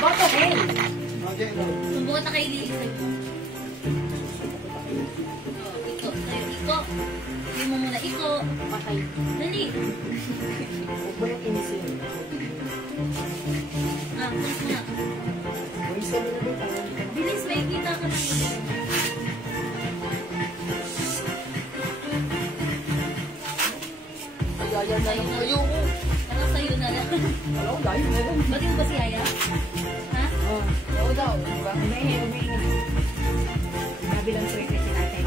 Bata hen. Sumbungan na kay Lili. Iko, tayo, iko. Hindi mo muna iko. Patay. Dali. Huwag mo yung inisin. Pulis na. Buwisan mo na dito. Bilis, may kita ka na. Ayaw na lang. Ayoko. Ano sa'yo na lang? Wala ko layo na lang. Ba't mo ba si Aya? Ha? Oo daw. Umihingi. Sabi lang sweet na sinatay.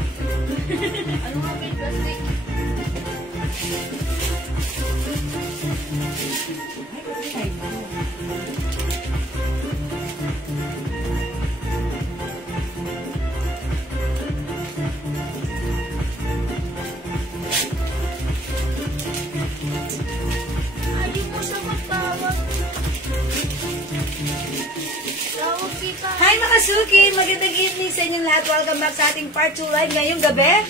Ano nga may plastic? Ay, Ayaw mo siya magtawag. Tawag kita. Hi mga Suki! Magandang evening sa inyong lahat. Welcome back sa ating part 2 live ngayong gabi.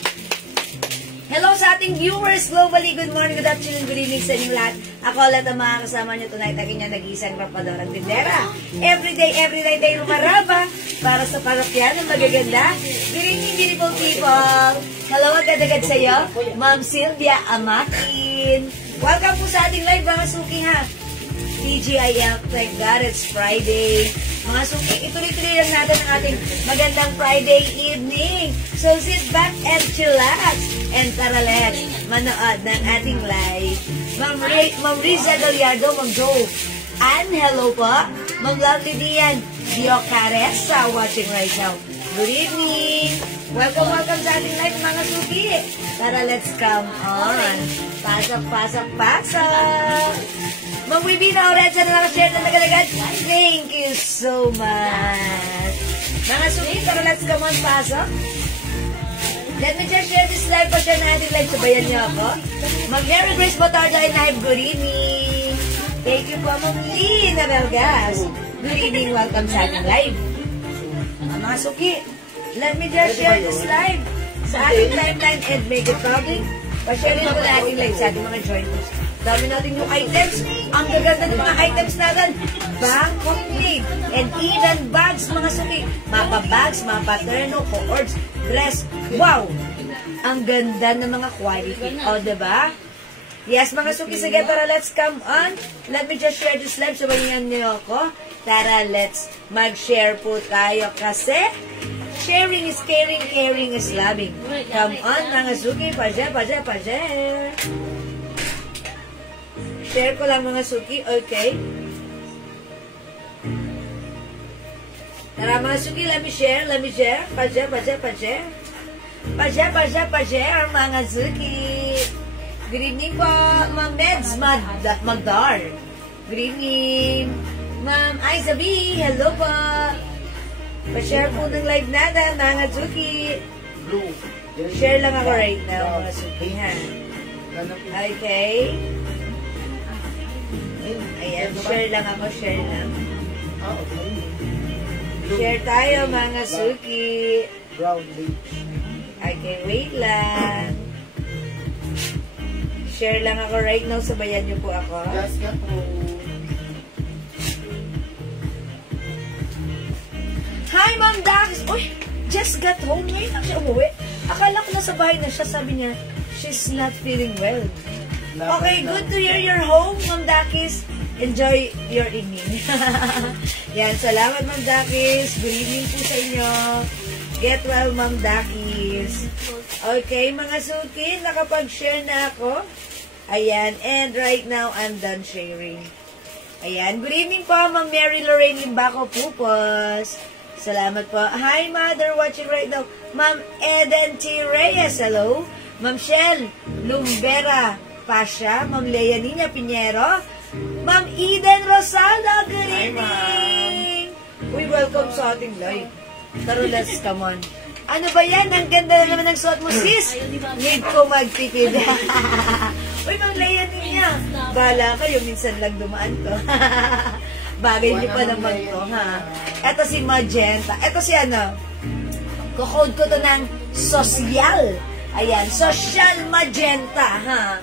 Hello sa ating viewers globally. Good morning, good afternoon, good evening sa inyong lahat. Ako ulit ang mga kasama nyo tonight. Ang inyong nag-iisang rapadorang tindera. Everyday tayo lumaraba para sa parokyan ng magaganda. Good evening, beautiful people. Hello, agad-agad sa'yo. Ma'am Sylvia Amakin. Welcome po sa ating live mga Suki ha. TGIF, thank God it's Friday. Mga Suki, ituloy-tuloy lang natin ang ating magandang Friday evening. So sit back and chillax. And tara let's manood ng ating live. Ma'am Riza Gallardo, Ma'am Joe. And hello po, Ma'am Lovely Dian Diocaresa watching right now. Good evening. Welcome sa ating live mga Suki. Tara let's come on. Pasok. Ma'am Wibina Oretsa na nakashare na nagalagad. Thank you so much. Mga Suki, tara let's come on, pasok. Let me just share this live pa share na ating live. Sabayan niyo ako. Mag-Mary Grace Botarda and live. Good evening. Thank you po, Ma'am Lina Belgas. Good evening. Welcome sa ating live. Mga Suki, let me just share this live sa ating timeline and make it public. Pa-share rin po na ating live sa ating mga joiners. Dami natin yung items. Ang gaganda ng mga items natin. Bag, complete, and even bags, mga Suki. Mapa bags, mapa terno, cohorts, dress. Wow! Ang ganda ng mga quality. O, diba? Yes, mga Suki, sige, tara, let's come on. Let me just share this live. Sabayan niyo ako. Tara, let's mag-share po tayo kasi sharing is caring, caring is loving. Come on, mga Suki. Pa-share. Share ko lang, mga Suki. Okay. Tara, mga Suki, let me share. Pa-share, mga Suki. Good evening po, Ma'am Meds Magdar. Good evening. Ma'am Aiza B, hello po. Pa-share po ng live natin, mga Suki. Share lang ako right now, mga Suki, ha? Okay. Ayan, share lang. Share tayo, mga Suki. Okay, wait lang. Share lang ako right now. Sabayan niyo po ako. Hi, Ma'am Dax! Uy, just got home. Ngayon lang siya umuwi. Akala ko nasa bahay na siya. Sabi niya, she's not feeling well. Okay, good to hear you're home, Ma'am Dakis. Enjoy your evening. Yan, salamat, Ma'am Dakis. Good evening po sa inyo. Get well, Ma'am Dakis. Okay, mga Suki, nakapag-share na ako. Ayan, and right now, I'm done sharing. Ayan, good evening po, Ma'am Mary Lorraine Limbaco Pupos. Salamat po. Hi, Mother, watching right now. Ma'am Eden T. Reyes, hello. Ma'am Shell Lumbera Pasha, Ma'am Lea Nina Pinheiro, Ma'am Eden Rosalda, good evening! Uy, welcome sa ating live. Taro, let's come on. Ano ba yan? Ang ganda na naman ng suot mo, sis. Need ko magtipid. Uy, Ma'am Lea Nina. Bahala kayo, minsan lang dumaan to. Bagay niyo pa naman to, ha? Ito si Magenta. Ito si ano? Kukode ko to ng social. Ayan, social magenta, ha?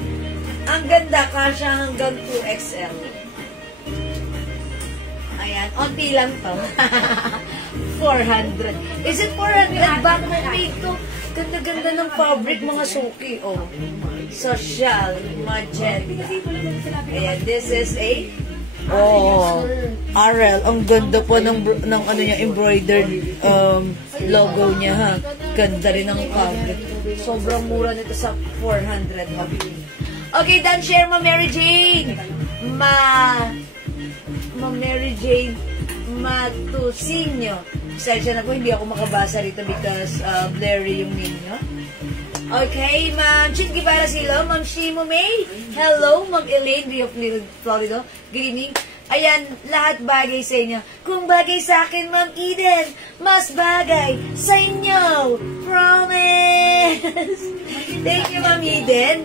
Ang ganda, kasya hanggang 2XL. Onti lang to. 400. Is it 400? Bago pay to. Ganda-ganda ng fabric, mga suki. Oh. Social. Magenta. Ayan, this is a Arel. Ang ganda po ng ano niya, embroidered logo niya, ha. Ganda rin ng fabric. Sobrang mura nito sa 400. Okay, done share mo, Mary Jane. Mary Jane Matusinyo. Pasensya na po, hindi ako makabasa rito because blurry yung name nyo. Okay, Ma'am Chit Guevara Silo, Ma'am Shimo May. Hello, Ma'am Elaine Rio Florida. Good evening. Ayan, lahat bagay sa inyo. Kung bagay sa akin, Ma'am Eden, mas bagay sa inyo. Promise! Thank you, Ma'am Eden.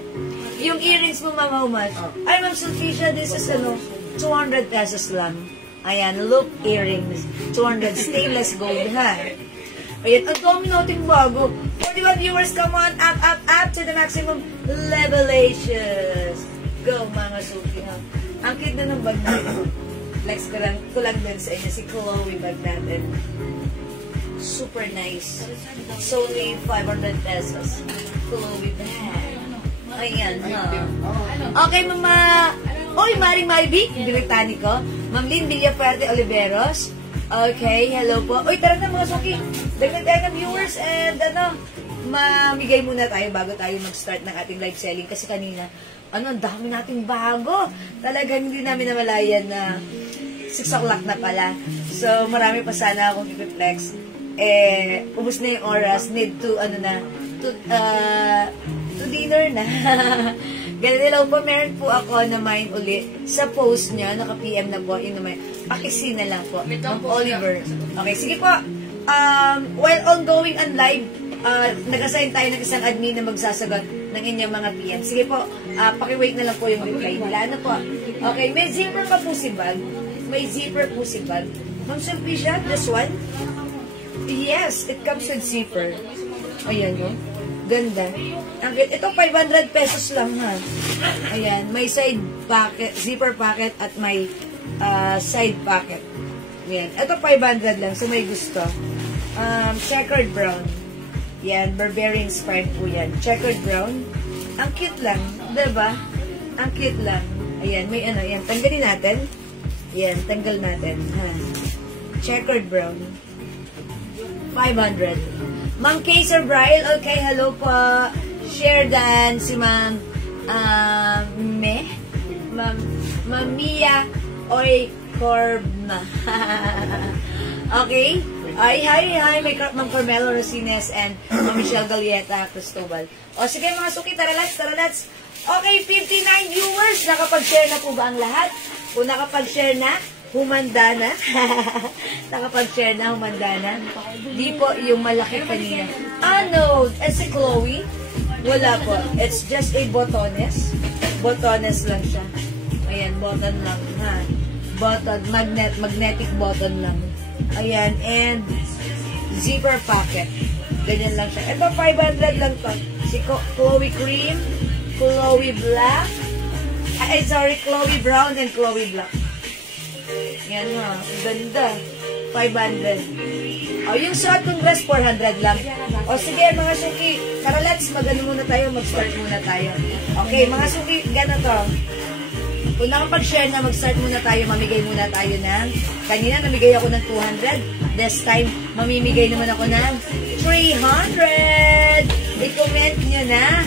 Yung earrings mo, Ma'am, how much? Ay, Ma'am Sulficia, this is 200 pesos lang. Ayan, loop earrings. 200 stainless gold, ha? Ayan, ang dami nating bago. 41 viewers, come on, up to the maximum levelations. Go, mga suki, ha? Ang cute na ng bag natin. Flex ko lang din sa inyo, si Chloe bag natin. Super nice. It's only 500 pesos. Chloe bag. Ayan, ha? Okay, Mama. Oy, Maring Maybi, direktani ko. Ma'am Lynn Villafuerte Oliveros. Okay, hello po. Oy, tara na mga suki. Dagdag tayo ng viewers and mamigay muna tayo bago tayo mag-start ng ating live selling. Kasi kanina, ang dami nating bago. Talagang hindi namin namalayan na 6 o'clock na pala. So, marami pa sana akong i-flex. Ubus na yung oras. Need to, to dinner na. Ganun lang po, meron po ako na mine uli sa post niya, naka-PM na po, yun naman, pakisi na lang po, ng Oliver. Okay, sige po. While ongoing and live, nag-assign tayo ng isang admin na magsasagot ng inyong mga PM. Sige po, paki-wait na lang po yung reply nila. Ano po? Okay, may zipper pa po si bag. May zipper po si bag. Ma'am Sulpicia, this one? Yes, it comes with zipper. Ayan yun. Ganda. Ito, 500 pesos lang, ha. Ayan, may side pocket, zipper pocket at may side pocket. Ayan. Ito, 500 lang, so may gusto. Checkered brown. Yan, Barbarian inspired po yan. Checkered brown. Ang cute lang, diba? Ang cute lang. Ayan, may yan. Tanggalin natin. Yan, tanggal natin, ha. Checkered brown. 500. Ma'am Kaiser Bryle, okay, hello po. Share dan si Ma'am Ma'am Mia Oy Corma. Okay? Hi, may Ma'am Carmelo Rosines and Ma'am Michelle Galieta Cristobal. O sige mga suki, tara let's. Okay, 59 viewers. Nakapag-share na po ba ang lahat? Kung nakapag-share na, humanda na. Nakapag-share na, humanda na. Di po yung malaki kanina. No. Si Chloe, wala po. It's just a botones. Botones lang siya. Ayan, button lang, ha. Button, magnetic button lang. Ayan, and zipper pocket. Ganyan lang siya. Ito, 500 lang to. Si Chloe Cream, Chloe Black, Chloe Brown and Chloe Black. Yan, ha. Ganda. 500. O, yung suot kong dress, 400 lang. O, sige, mga suki. Tara, let's mag-ano muna tayo. Mag-start muna tayo. Okay, mga suki, ganito. Kung nakapag-share na, mag-start muna tayo. Mamigay muna tayo ng, kanina namigay ako ng 200. This time, mamimigay naman ako ng 300. I-comment nyo na.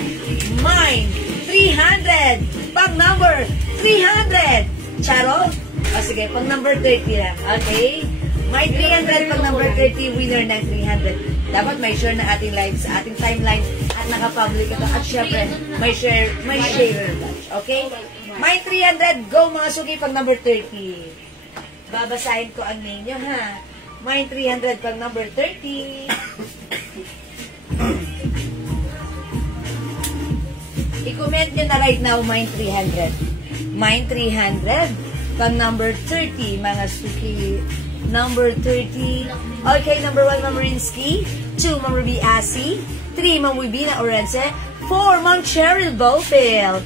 Mine, 300. Pag number, 300. Charo? O sige, pang number 30 lang. Okay? May 300 pang number 30, winner ng 300. Dapat may share na ating live sa ating timeline at nakapublic ito. At syempre, may share batch. Okay? May 300, go mga suki pang number 30. Babasahin ko ang name nyo, ha? May 300 pang number 30. I-comment nyo na right now, may 300. May 300. Pang number 30, mga suki. Number 30. Okay, number 1, Ma'am Rinsky. 2, Ma'am Ruby Asi. 3, Ma'am Wibina Orense. 4, Ma'am Cheryl Bopel.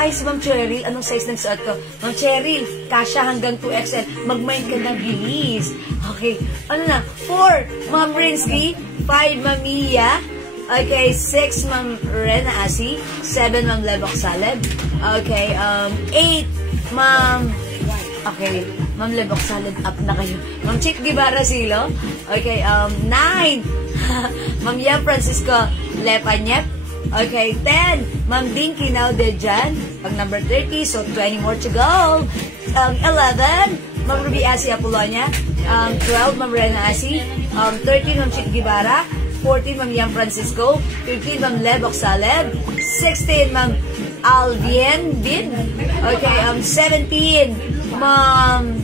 Ay, si Ma'am Cheryl, anong size ng suot ko? Ma'am Cheryl, kasha hanggang 2XL. Mag-mind ka na, bilis. Okay, ano na? 4, Ma'am Rinsky. 5, Ma'am Mia. Okay, 6, Ma'am Rena Asi. 7, Ma'am Lebok Saleb. Okay, 8, Ma'am... Okay, Ma'am Lebok Saleb, up na kayo. Ma'am Chick Guevara Silo. Okay, 9, Ma'am Yam Francisco Lepanyep. Okay, 10, Ma'am Dinky Naudejan. Pag number 30, so 20 more to go. 11, Ma'am Ruby Asi Apolonia. 12, Ma'am Rena Asi. 13, Ma'am Chick Guevara. 14, Ma'am Yam Francisco. 15, Ma'am Lebok Saleb. 16, Ma'am Alvien Bin. Okay, 17, Ma'am,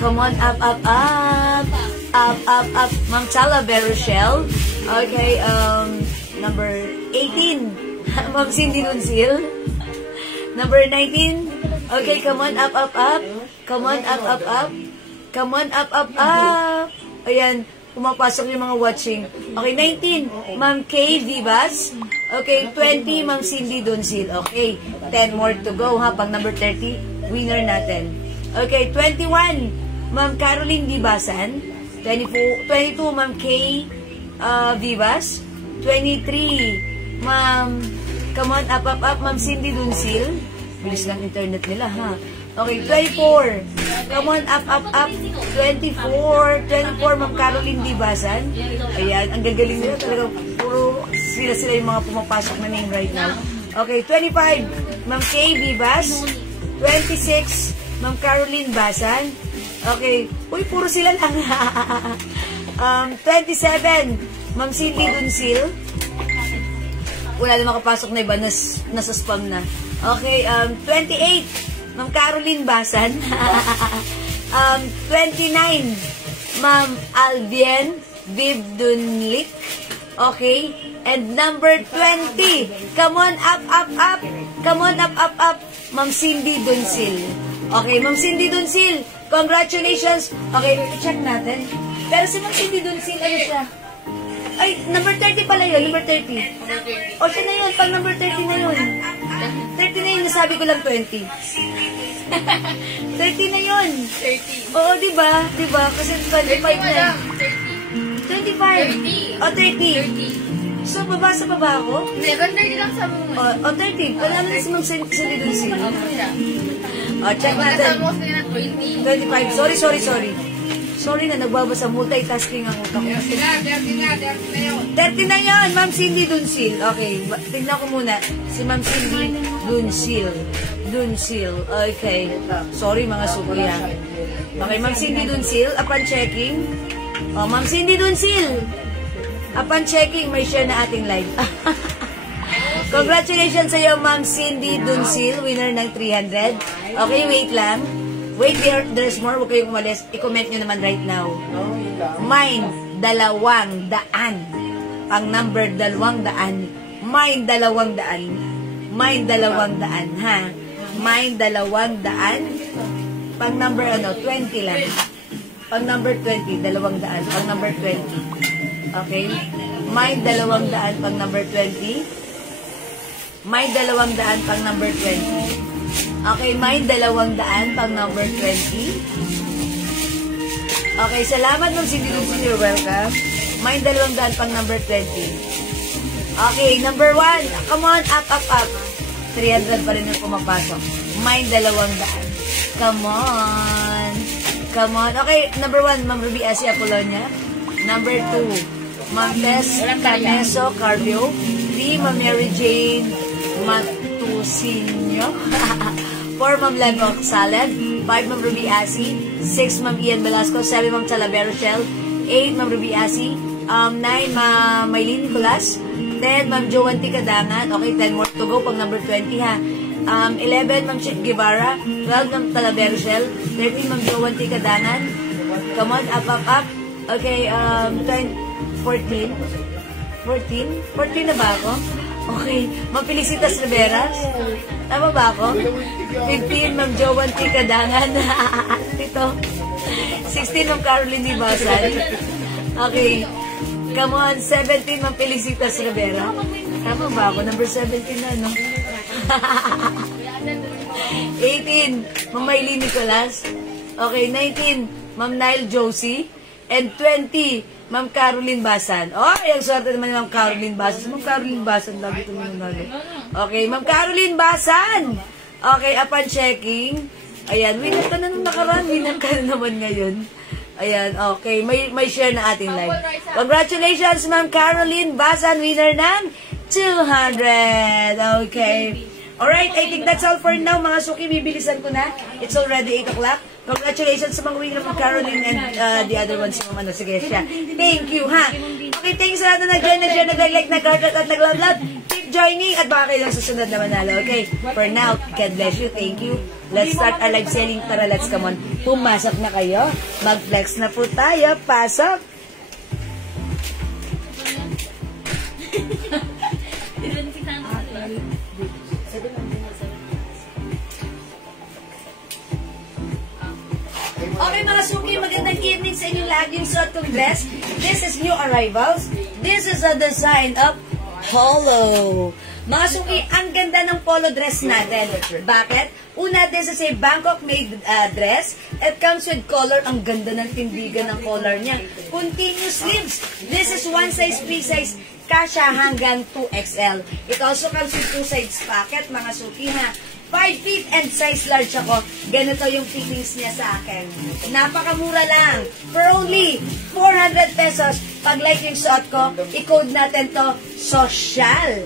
come on, up. Ma'am Talavera Rochelle. Okay, number 18, Ma'am Cindy Lunsil. Number 19, okay, come on, up. Come on, up. Come on, up. Ayan, pumapasok yung mga watching. Okay, 19, Ma'am Kay Vivas. Okay, 20, Ma'am Cindy Dunsil. Okay, 10 more to go, ha? Pag number 30, winner natin. Okay, 21, Ma'am Caroline Dibasan. 22, Ma'am Kay Vivas. 23, Ma'am, come on, up, Ma'am Cindy Dunsil. Bilis lang internet nila, ha? Okay, 24, come on, up. 24, Ma'am Caroline Dibasan. Ayan, ang gagaling nila talaga. Puro sila yung mga pumapasok na name right now. Okay, 25, Ma'am Kay Vivas. 26, Ma'am Caroline Basan. Okay, uy, puro sila lang. 27, Ma'am Cindy Dunsil. Wala na makapasok na iba, nasa spam na. Okay, 28, Ma'am Caroline Basan. 29, Ma'am Alvien Viv Dunlik. Okay, and number 20, come on, up. Come on, up. Ma'am Cindy Dunsil. Okay, Ma'am Cindy Dunsil, congratulations. Okay, check natin. Pero si Ma'am Cindy Dunsil, ano siya? Ay, number 30 pala yun, number 30. O, siya na yun, pang number 30 na yun. 30 na yun, nasabi ko lang 20. 30 na yun. 30. Oo, diba? Kasi 25 na. 25. O, 30. So, babasa pa ba ako? Meron 30 lang sa mo. O, 30. Panalo na si Ma'am Cindy Dunsil. O, check natin. 25. Sorry. Sorry na, nagbabasa. Multitasking ang utak ko. 30 na yun. 30 na yun, Ma'am Cindy Dunsil. Okay, tignan ko muna. Si Ma'am Cindy Dunsil. Okay. Sorry mga suki ha. Okay, Ma'am Cindy Dunsil. Upon checking. Oh, Ma'am Cindy Dunsil. Upon checking, may share na ating live. Congratulations sa iyo, Ma'am Cindy Dunsil. Winner ng 300. Okay, wait lang. Wait, there's more. Huwag kayong umalis. I-comment nyo naman right now. Mine, 200. Ang number, 200. Mine, 200. Mine, 200. Ha? Mine, 200. Pang number, 20 lang. Pang number 20, 200. Pang number 20. Okay? Mine, 200. Pang number 20. Mine, 200. Pang number 20. Okay, mine 200 pang number 20. Okay, salamat Ma'am Cindy Dunsil, you're welcome. Mine 200 pang number 20. Okay, number 1. Come on, up. 300 pa rin yung pumapasok. Mine 200. Come on. Okay, number 1, Ma'am Ruby Asi Apolonia. Number 2, Ma'am Tess Cameso Carvio. 3, Ma'am Mary Jane Matusinyo. 4, Ma'am Lebok Saleb. 5, Ma'am Ruby Asi. 6, Ma'am Ian Velasco. 7, Ma'am Talavera Rochelle. 8, Ma'am Ruby Asi. 9, Ma'am Maylene Nicolas. 10, Ma'am Joanty Kadangan. Okay, 10 more to go pang number 20 ha. 11, Ma'am Chick Guevara. 12, Ma'am Talavera Rochelle. 13, Ma'am Joanty Kadangan. Come on, up. Okay, 14 na ba ako? Okay, Ma'am Felicitas Rivera. Tama ba ako? 15, Ma'am Joanty Kadangan. Ito. 16, Ma'am Caroline Dibasan. Okay. Come on, 17, Ma'am Felicitas Rivera. Tama ba ako? Number 17 na, no? 18, Ma'am Maylene Nicolas. Okay, 19, Ma'am Nile Josie. And 20, Ma'am Caroline Basan. Oh, yung swerte naman ni Ma'am Caroline Basan. Ma'am Caroline Basan, lagi ito nanalo. Okay, Ma'am Caroline Basan. Okay, upon checking. Ayan, winner ka na nung nakaraan. Winner ka na naman ngayon. Ayan, okay. May share na ating live. Congratulations, Ma'am Caroline Basan. Winner ng 200. Okay. Alright, I think that's all for now. Mga suki, bibilisan ko na. It's already 8 o'clock. Congratulations sa mga winner mo, Caroline, and the other ones, yung ano, sige siya. Thank you, ha? Okay, thanks sa lahat na nag-join, nag-like, nag-heart, at nag-love. Keep joining, at baka kayo lang susunod na manalo. Okay, for now, God bless you, thank you. Let's start our live selling. Tara, let's come on. Pumasok na kayo. Mag-flex na po tayo. Pasok! Okay mga suki, magandang evening sa inyo lahat. Yung suot kong dress, this is new arrivals. This is a design of polo. Mga suki, ang ganda ng polo dress natin. Bakit? Una, this is a Bangkok made dress. It comes with collar. Ang ganda ng tindigan ng collar niya. Continuous sleeves. This is one size, free size. Kasha hanggang 2XL. It also comes with two sides pocket, mga suki ha. 5 feet and size large ako. Ganito yung fittings niya sa akin. Napakamura lang. For only 400 pesos. Pag like yung suot ko, i-code natin to social.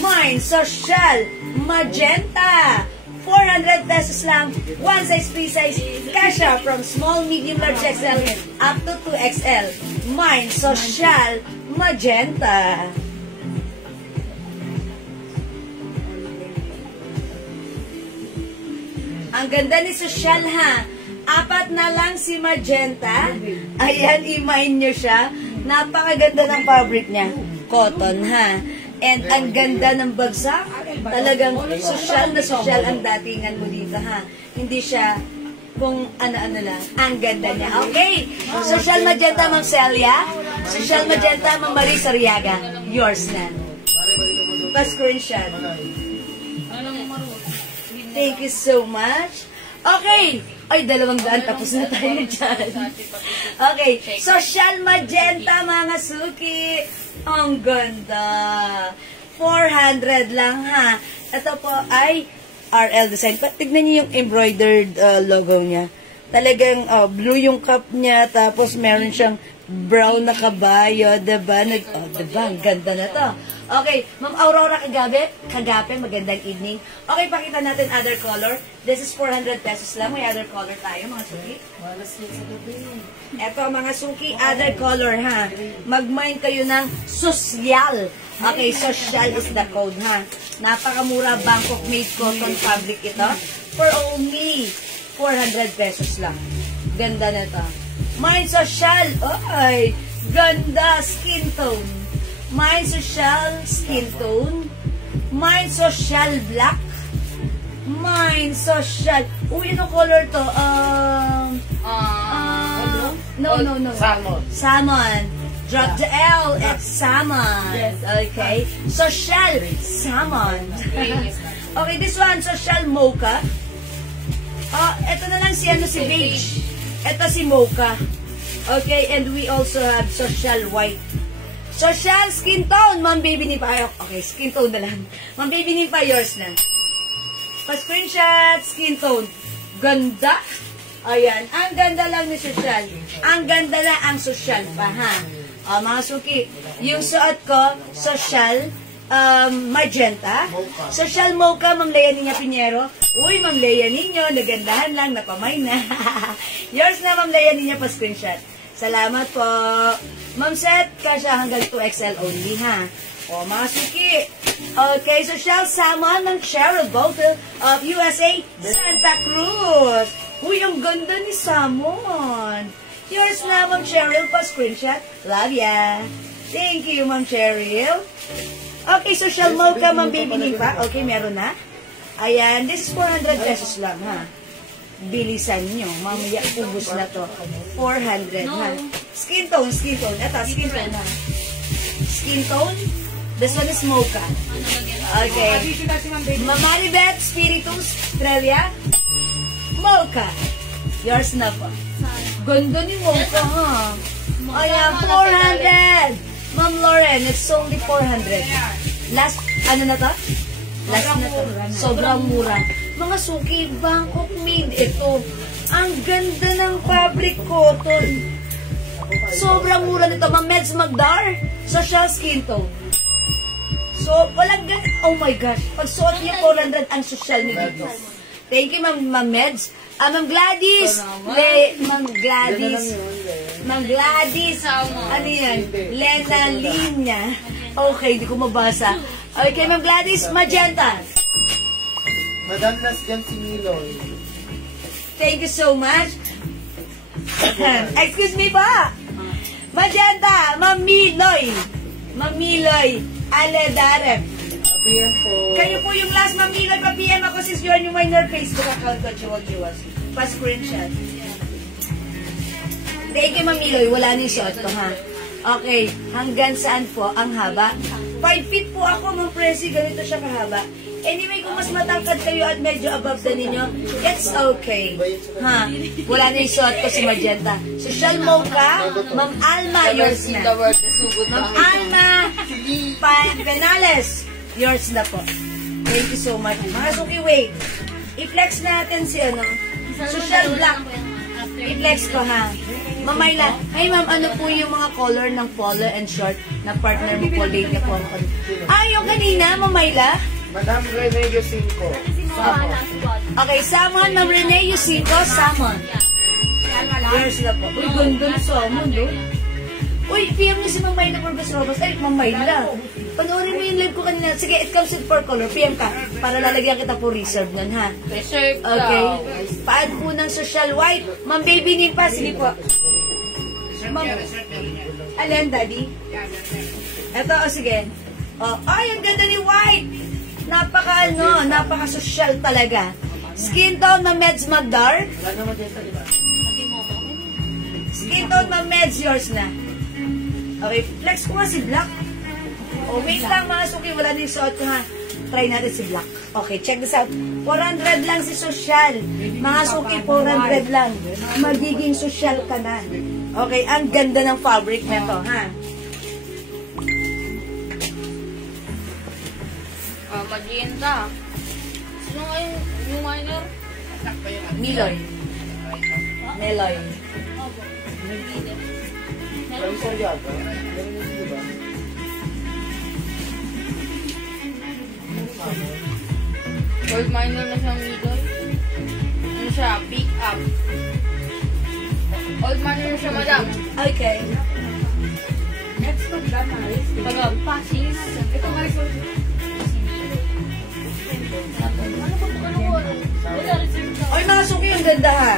Mine, social. Magenta. 400 pesos lang. One size, free size. Kasha from small, medium, large XL up to 2XL. Mine, social. Magenta. Ang ganda ni Social ha. 4 na lang si Magenta. Ayan, i-mine nyo siya. Napakaganda ng fabric niya. Cotton ha. And ang ganda ng bagsak. Talagang social na social ang datingan mo dito ha. Hindi siya kung ano-ano lang. Ang ganda niya. Okay. Social Magenta, Ma'am Celia. Social Magenta, Ma'am Marisa Riaga. Yours na. Pa-screenshot. Thank you so much. Okay. Ay, 200. Tapos na tayo dyan. Okay. Social Magenta, mga suki. Ang ganda. 400 lang, ha. Ito po ay RL Design. Tignan niyo yung embroidered logo niya. Talagang blue yung cup niya. Tapos meron siyang brown na kabayo. Diba? Diba? Ang ganda na to. Okay, Ma'am Aurora Kagape, magandang evening. Okay, pakita natin other color. This is 400 pesos lang. May other color tayo, mga suki. Eto, mga suki, other color, ha. Mag-mind kayo ng social. Okay, social is the code, ha. Napakamura, Bangkok made cotton fabric ito. For only 400 pesos lang. Ganda na to. Mind social. Ay, ganda, skin tone. Mine social skin tone. Mine social black. Mine social. Uy, ano color to? No. Salmon. Drop the L. It's salmon. Yes. Okay. Social salmon. Okay, this one social mocha. Ito na lang si beige. Ito si mocha. Okay, and we also have social white. Social skin tone, Ma'am Baby Nipa. Okay, skin tone na lang. Ma'am Baby Nipa, yours na. Pa-screenshot, skin tone. Ganda. Ayan, ang ganda lang ni social. Ang ganda na ang social pa, ha? Mga suki, yung suot ko, social, magenta. Social mocha, Ma'am Lea Niña Pinheiro. Uy, Ma'am Lea Niño, nagandahan lang, napamay na. Yours na, Ma'am Lea Niña, pa-screenshot. Salamat po. Ma'am Seth, kasya hanggang 2XL only, ha? O, mga suki. Okay, social salmon ng Cheryl Bottle of USA, Santa Cruz. Uy, ang ganda ni salmon. Yours na, Ma'am Cheryl, pa screenshot. Love ya. Thank you, Ma'am Cheryl. Okay, social mocha, Ma'am Baby Nipa. Okay, meron na. Ayan, this is 400 pesos lang, ha? Bilisan nyo. Mamaya, ubus na to. 400, ha? Skin tone. Ito, skin tone, ha? Skin tone. This one is mocha. Okay. Additional si Ma'am Baby. Mamaribet Spiritus, Australia. Mocha. Yours na po. Ganda ni Mocha, ha? Ayan, 400. Ma'am Lauren, it's only 400. Last, ano na to? Last na to. Sobrang mura. Mga suki, Bangkok made ito. Ang ganda ng fabric cotton. Sobrang mura nito. Ma'am Meds Magdar, social skin tone. So, walang gan... Oh my gosh. Pag suot niyo 400 ang social ni dito. Thank you, Ma'am Meds. Ma'am Gladys. Ma'am Gladys. Ma'am Gladys. Ano yan? Lena Linya. Okay, di ko mabasa. Okay, Ma'am Gladys. Magenta. Madam Nas dyan si Miloy. Thank you so much. Excuse me pa. Magenta. Ma'am Miloy. Ma'am Miloy. Aledarep. PM po. Kayo po yung last, Ma'am Miloy. Pa-PM ako since you're new in your Facebook account ko. Chiwas. Pa-screenshot. Thank you, Ma'am Miloy. Wala na yung shot ko, ha? Okay. Hanggang saan po ang haba? 5 feet po ako, Ma'am Presi. Ganito siya kahaba. Anyway, kung mas matangkad kayo at medyo above na ninyo, it's okay. Ha? Wala na yung shot ko si Magenta. Social Mocha, Ma'am Alma, yours na. Ma'am Alma Penales, yours na po. Thank you so much. Mga suki, wait. I-flex natin si ano, Social Black. I-flex ko, ha? Mamayla, ay ma'am, ano po yung mga color ng polo and short na partner mo po late na po? Ay, yung kanina, Mamayla? Madam Rene Yosinko. Okay, salmon, Ma'am Rene Yusinko, salmon. Yours na po. Uy, ganda ng salmon, do. Uy, PM niyo si Ma'am Mayla Corbas-Robas. Ay, Ma'am Mayla. Panoorin mo yung live ko kanina. Sige, it comes with 4 color. PM ka. Para lalagyan kita po reserve nun, ha? Reserve Okay. Paan po ng social white. Ma'am Baby Nimpa, sige po. Ma'am, alin, Daddy? Ito, sige. Oh, ay, ang ganda ni white. Napaka-social talaga. Skin tone, Ma'am Meds Magdar. Wala naman dyan sa diba? Skin tone, Ma'am Meds, yours na. Okay, flex ko nga si Black. Oh, wait lang mga suki, wala na yung suot ko, ha. Try natin si Black. Okay, check this out. 400 lang si Social. Mga suki, 400 lang. Magiging social ka na. Okay, ang ganda ng fabric na to, ha. Magenta. Sino nga yung minor? Miloy. Meloy. Parang sa yaga. Ganun yun, diba? Gold minor na siyang middle. Ano siya? Pick up. Old minor siya, madam. Okay. Next one ba, Maris? Taga Pasig. Ito, Maris. Ay, mga suki, ang ganda, ha.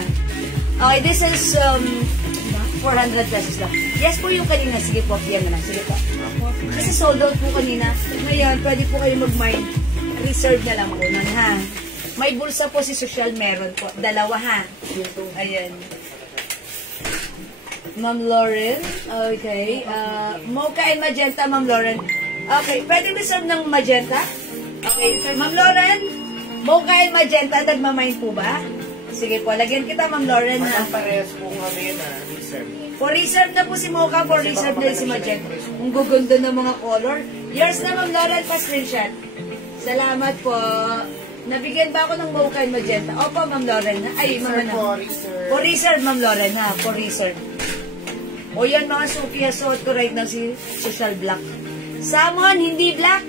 Okay, this is 400 pesos lang. Yes po yung kanina. Sige po, yan na lang. Sige po. Kasi sold out po kanina. Ngayon, pwede po kayo mag-mind. Reserve na lang po nun, ha. May bulsa po si Social, meron po. Dalawa, ha. Ayan. Ma'am Lauren. Okay. Mocha and Magenta, Ma'am Lauren. Okay, pwede reserve ng Magenta? Okay, Ma'am Lauren. Mocha and Magenta, nagmamind po ba? Sige po, lagyan kita, Ma'am Lauren, ha. Madam Pares po kami na reserve. For reserve na po si Mocha, for reserve na si Magenta. Ang guganda ng mga color. Yours na, Ma'am Lauren, pa-screenshot. Salamat po. Nabigyan ba ako ng Mocha and Magenta? Opo, Ma'am Lauren. Ay, Ma'am For na. reserve. For reserve, Ma'am Lauren, ha. For reserve. O yan, mga suki, suot ko right now si Social Black. Salmon, hindi black.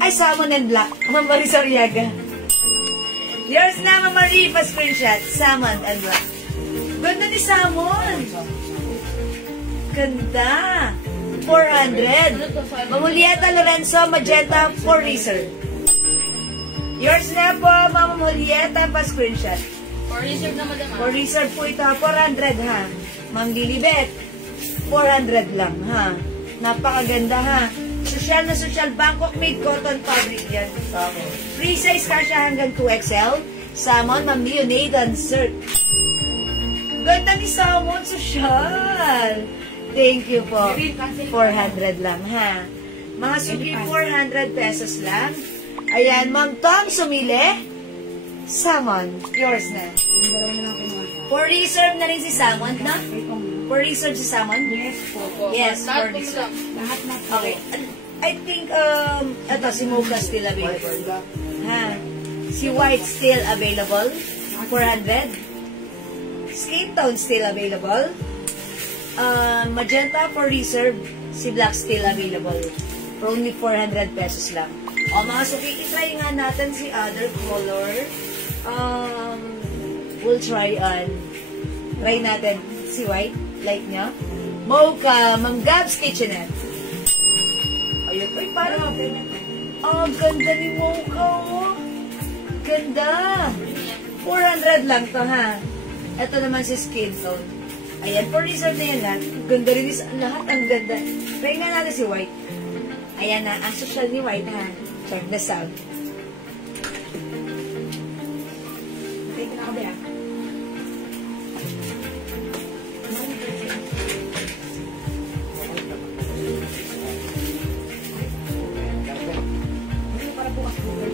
Ay, salmon and black. Ma'am Marisa Riaga. Yours na, Ma'am Marie, pa-screenshot. Salmon and black. Ganda ni salmon. Ganda. 400. Ma'am Julieta Lorenzo, Magenta, for reserve. Yours na po, Ma'am Julieta, pa-screenshot. For reserve na, madam. For reserve po ito, 400 ha. Ma'am Lilibet, 400 lang ha. Napakaganda ha. Social na social, Bangkok made cotton fabric yan. Free size kasha hanggang 2XL. Salmon, Ma'am Leonadan, sir. Ganda ni Salmon, social. Thank you po. 400 lang ha. Mga suki, 400 pesos lang. Ayan, Ma'am Tom, sumili. Salmon, yours na. Ang dalawa na lang kinuha. For reserve na rin si Salmon, na? Ito. For reserve si Salmon? Yes po. Yes, Lahat for po reserve. sila. Lahat na po. Okay. I think, ito, si Mocha still available. Ha? Si White still available. 400. Skin tone still available. Magenta for reserve. Si Black still available. For only 400 pesos lang. O mga suki, itry nga natin si other color. We'll try try natin si White. Like niya. Mocha, Ma'am Gab's Kitchenette. Ayun. Uy, parang ganda ni Mocha, oh. Ganda. 400 lang to, ha. Ito naman si Skin Tone. Ayan, for reserve na yan lahat. Ganda rin lahat, ang ganda. Try nga natin si White. Ayan na, ang social ni White, ha. Check this out. Take na ako ba? Hindi para bukas bukas.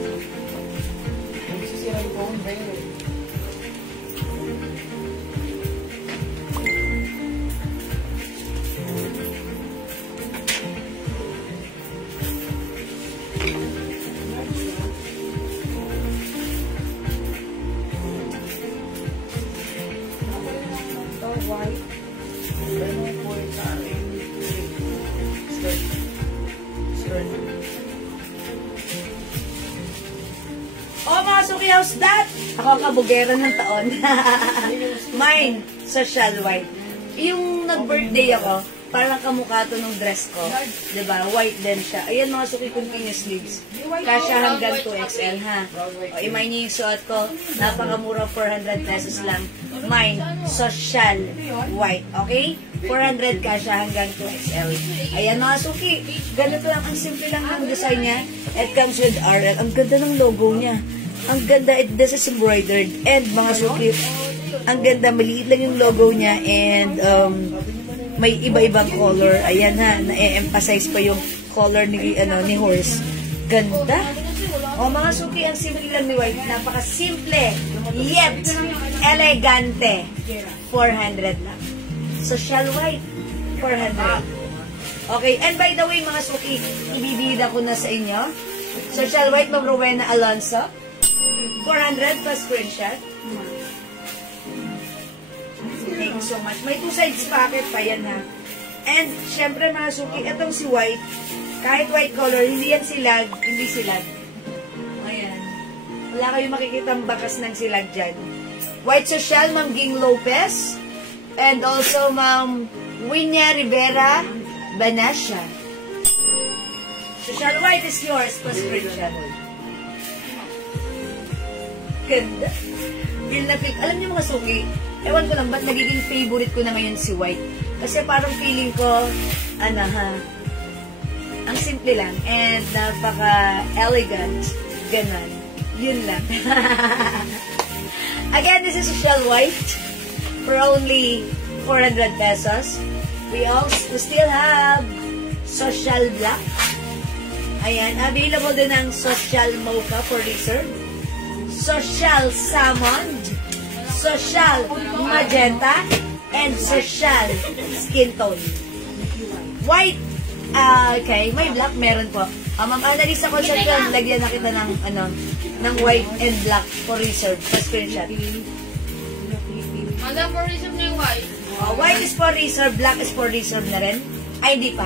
Sisira yung phone, bayo. White. Oh, mga suki, how's that? Ako kabugera ng taon. Mine, social white. Yung nag-birthday ako, parang kamukha to nung dress ko. Diba? White din siya. Ayan mga suki, continuous sleeves. Kasya hanggang 2XL, ha? O, imay niyo yung suot ko. Napakamura, 400 pesos lang. Mine, social white. Okay? 400 kasya hanggang 2XL. Ayan mga suki. Ganito lang. Ang simple lang ng design niya. It comes with RL. Ang ganda ng logo niya. Ang ganda. This is embroidered. And mga suki, ang ganda. Maliit lang yung logo niya. And may iba-ibang color. Ayan ha. Na-emphasize pa yung color ni horse. Ganda. O mga suki, ang simple lang ni White. Napaka-simple. Yet, elegante. 400 lang. Social White. 400. Okay. And by the way, mga suki, ibibida ko na sa inyo. Social White, Ma'am Rowena Alonso. 400 plus screenshot. Thank you so much. May 2 sides packet pa yan, ha. And, syempre, mga suki, itong si White, kahit white color, hindi yan silag, hindi silag. Ayan. Wala kayong makikitang bakas ng silag dyan. White Social, Ma'am Ging Lopez. And also, Ma'am Winya Rivera Banasha. Social White is yours, plus screenshot. Ganda. Feel na feel. Alam niyo mga suki, ewan ko lang, ba't nagiging favorite ko na ngayon si White? Kasi parang feeling ko, ang simple lang. And napaka-elegant. Ganon. Yun lang. Again, this is Social White for only 400 pesos. We still have Social Black. Ayan. Available din ang Social Mocha for reserve. Social Salmon. Social Magenta. And Social Skin Tone. White. Okay. May black. Meron po. Ma'am Annalisa Concepcion, lagyan na kita ng white and black for reserve. Sa screenshot. Hanggang for reserve na yung white. White is for reserve, black is for reserve na rin. Ay, hindi pa.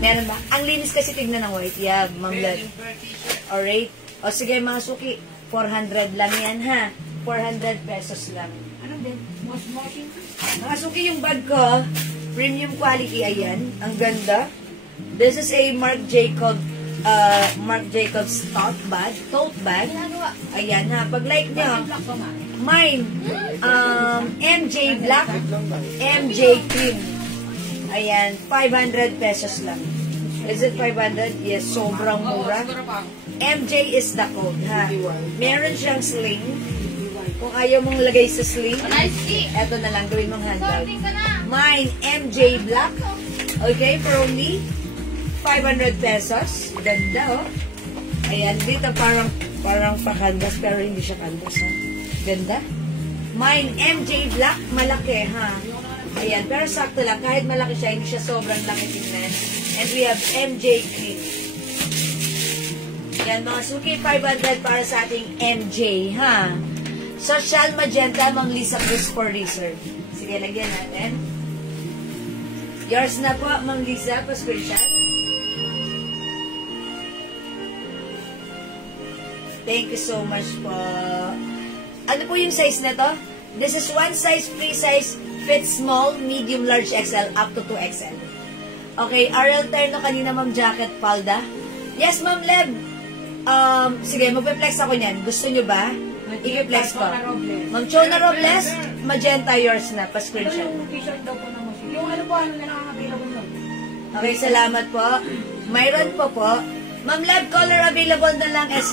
Meron ba? Ang linis kasi tignan ng white. Yeah, Ma'am Lad. Alright. O sige mga suki, 400 lang yan ha. 400 pesos lang. Ano din? Mosh-moshing. Mga suki, yung bag ko, premium quality, ayan. Ang ganda. This is a Marc Jacobs tote bag. Ayan ha. Pag like nyo, mine, MJ Black, MJ Cream. Ayan, 500 pesos lang. Is it 500? Yes, sobrang mura. MJ is the code, ha? Meron siyang sling. Kung ayaw mong lagay sa sling, eto na lang, gawin mong handout. Mine, MJ Black. Okay, for only 500 pesos. Ganda, oh. Ayan, dito parang pa-canvas pero hindi siya canvas, ha? Ganda. Mine, MJ Black, malaki, ha? Ayan, pero sakto lang. Kahit malaki siya, hindi siya sobrang laki tingnan. And we have MJ Green. Ayan, mga suki, 500 para sa ating MJ, ha? Social Magenta, Ma'am Lisa Cruz for reserve. Sige, lagyan natin. Yours na po, Ma'am Lisa, pa-screenshot. Thank you so much po. Ano po yung size na to? This is one size, free size, fits small, medium, large, XL, up to 2XL. Okay, RL Terno kanina, Ma'am Jacket Palda. Yes, Ma'am Leb. Sige, magpe-flex ako niyan. Gusto nyo ba? I-flex ko. Ma'am Chona Robles, magenta, yours na. Pa-screenshot. Yung t-shirt daw po na mo. Yung ano po, ano na nakaka-available nun? Okay, salamat po. Mayroon po. Ma'am Leb, color available na lang as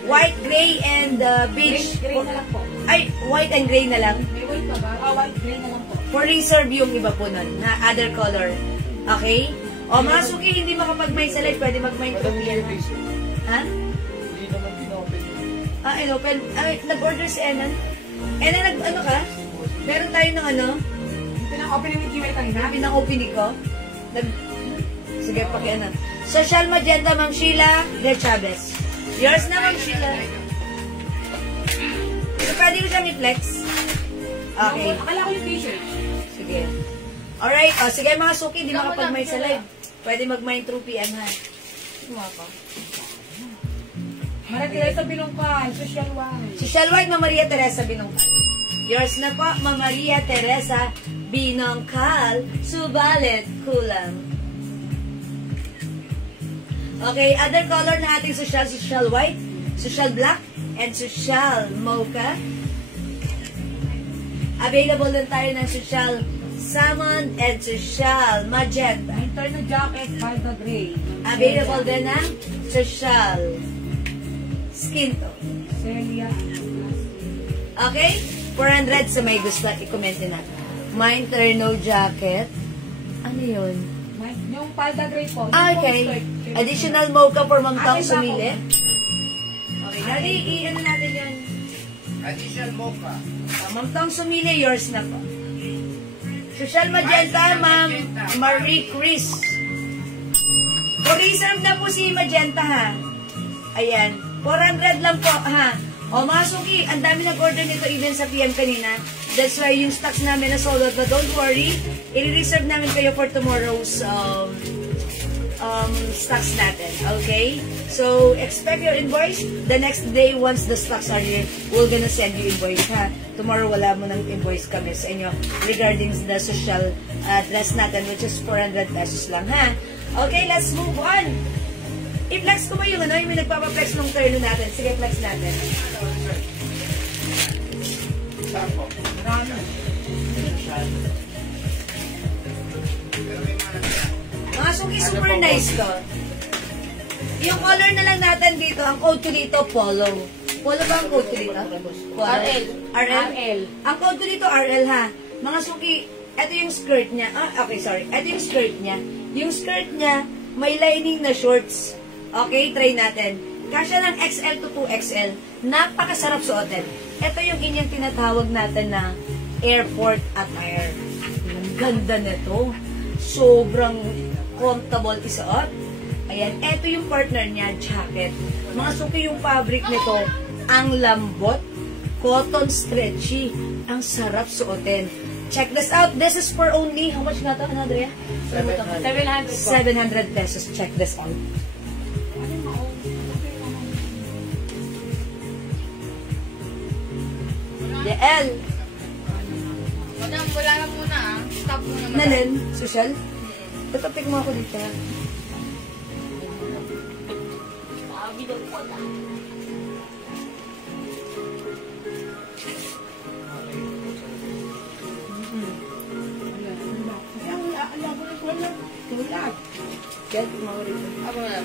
white, gray, and beige. Gray na lang po. Ay, white and gray na lang. May white pa ba? White, gray na lang po. For reserve yung iba po nun, na other color. Okay? O, mga suki, hindi makapag-may sa live, pwede mag-may Madam, to yung face. Ha? Hindi naman pinopen. Inopen. Nag-order si Enan. Enan, ano ka? Meron tayo ng ano? Pinang-open yung Gmail kanina? Pinang-open ko. Sige, paki-ano. Social Magenta, Ma'am Sheila De Chavez. Yours na, Ma'am Sheila. So, pwede ko siyang i-flex? Okay. Akala ko yung t-shirt. Sige. Alright. O, sige mga suki, di makapag-mine sa live. Pwede mag-mine through PM, ha? Kumapa. Maria Teresa Binungkal, Social White. Social White, Ma'am Maria Teresa Binongkal. Yours na po, Ma'am Maria Teresa Binongkal. Subalit, kulang. Okay, other color na ating social white, social black, and social mocha. Available din tayo ng social salmon and social magenta. Winter na jacket, Palda Gray. Available din ng social skin tone. Celia. Okay? 400 sa may gusto, i-comment din natin. Mine Terno jacket. Ano yun? Yung Palda Gray po. Okay. Additional mocha for Ma'am Tong Akin ba Sumili. ako? Okay, dali, i-ano natin yan. Additional mocha. Ma'am Tong Sumili, yours na po. Social Magenta, Ma'am Marie Chris. For-reserve na po si Magenta, ha? Ayan. 400 lang po, ha? O, mga suki, ang dami nag-order nito even sa PM kanina. That's why yung stocks namin na sold out. But don't worry, i-reserve namin kayo for tomorrow's stocks natin. Okay? So, expect your invoice. The next day, once the stocks are here, we're gonna send you invoice, ha? Tomorrow, wala mo ng invoice kami sa inyo regarding the social dress natin, which is 400 pesos lang, ha? Okay, let's move on. I-flex ko ba yung ano, yung nagpapaflex ng terno natin? Sige, flex natin. Sampo. Mga suki, super nice to. Yung color na lang natin dito, ang code ko dito, polo. Polo ba ang code ko dito? Polo. RL. RL? Ang code ko dito, RL, ha? Mga suki, ito yung skirt niya. Okay, sorry. Ito yung skirt niya. Yung skirt niya, may lining na shorts. Okay, try natin. Kasya ng XL to 2XL. Napakasarap suotin. Ito yung inyong tinatawag natin na airport attire. Ang ganda nito. Sobrang comfortable isuot. Ayan, ito yung partner niya, jacket. Mga suki yung fabric nito, ang lambot, cotton stretchy. Ang sarap suotin. Check this out. This is for only, how much nga ito, Andrea? 700 po. 700 pesos. Check this out. The L. Madam, wala na muna ah. Stop muna. madam. Nanin? Social? Ito, pick mo ako dito. Yan, pick mo ako dito. Ako madam.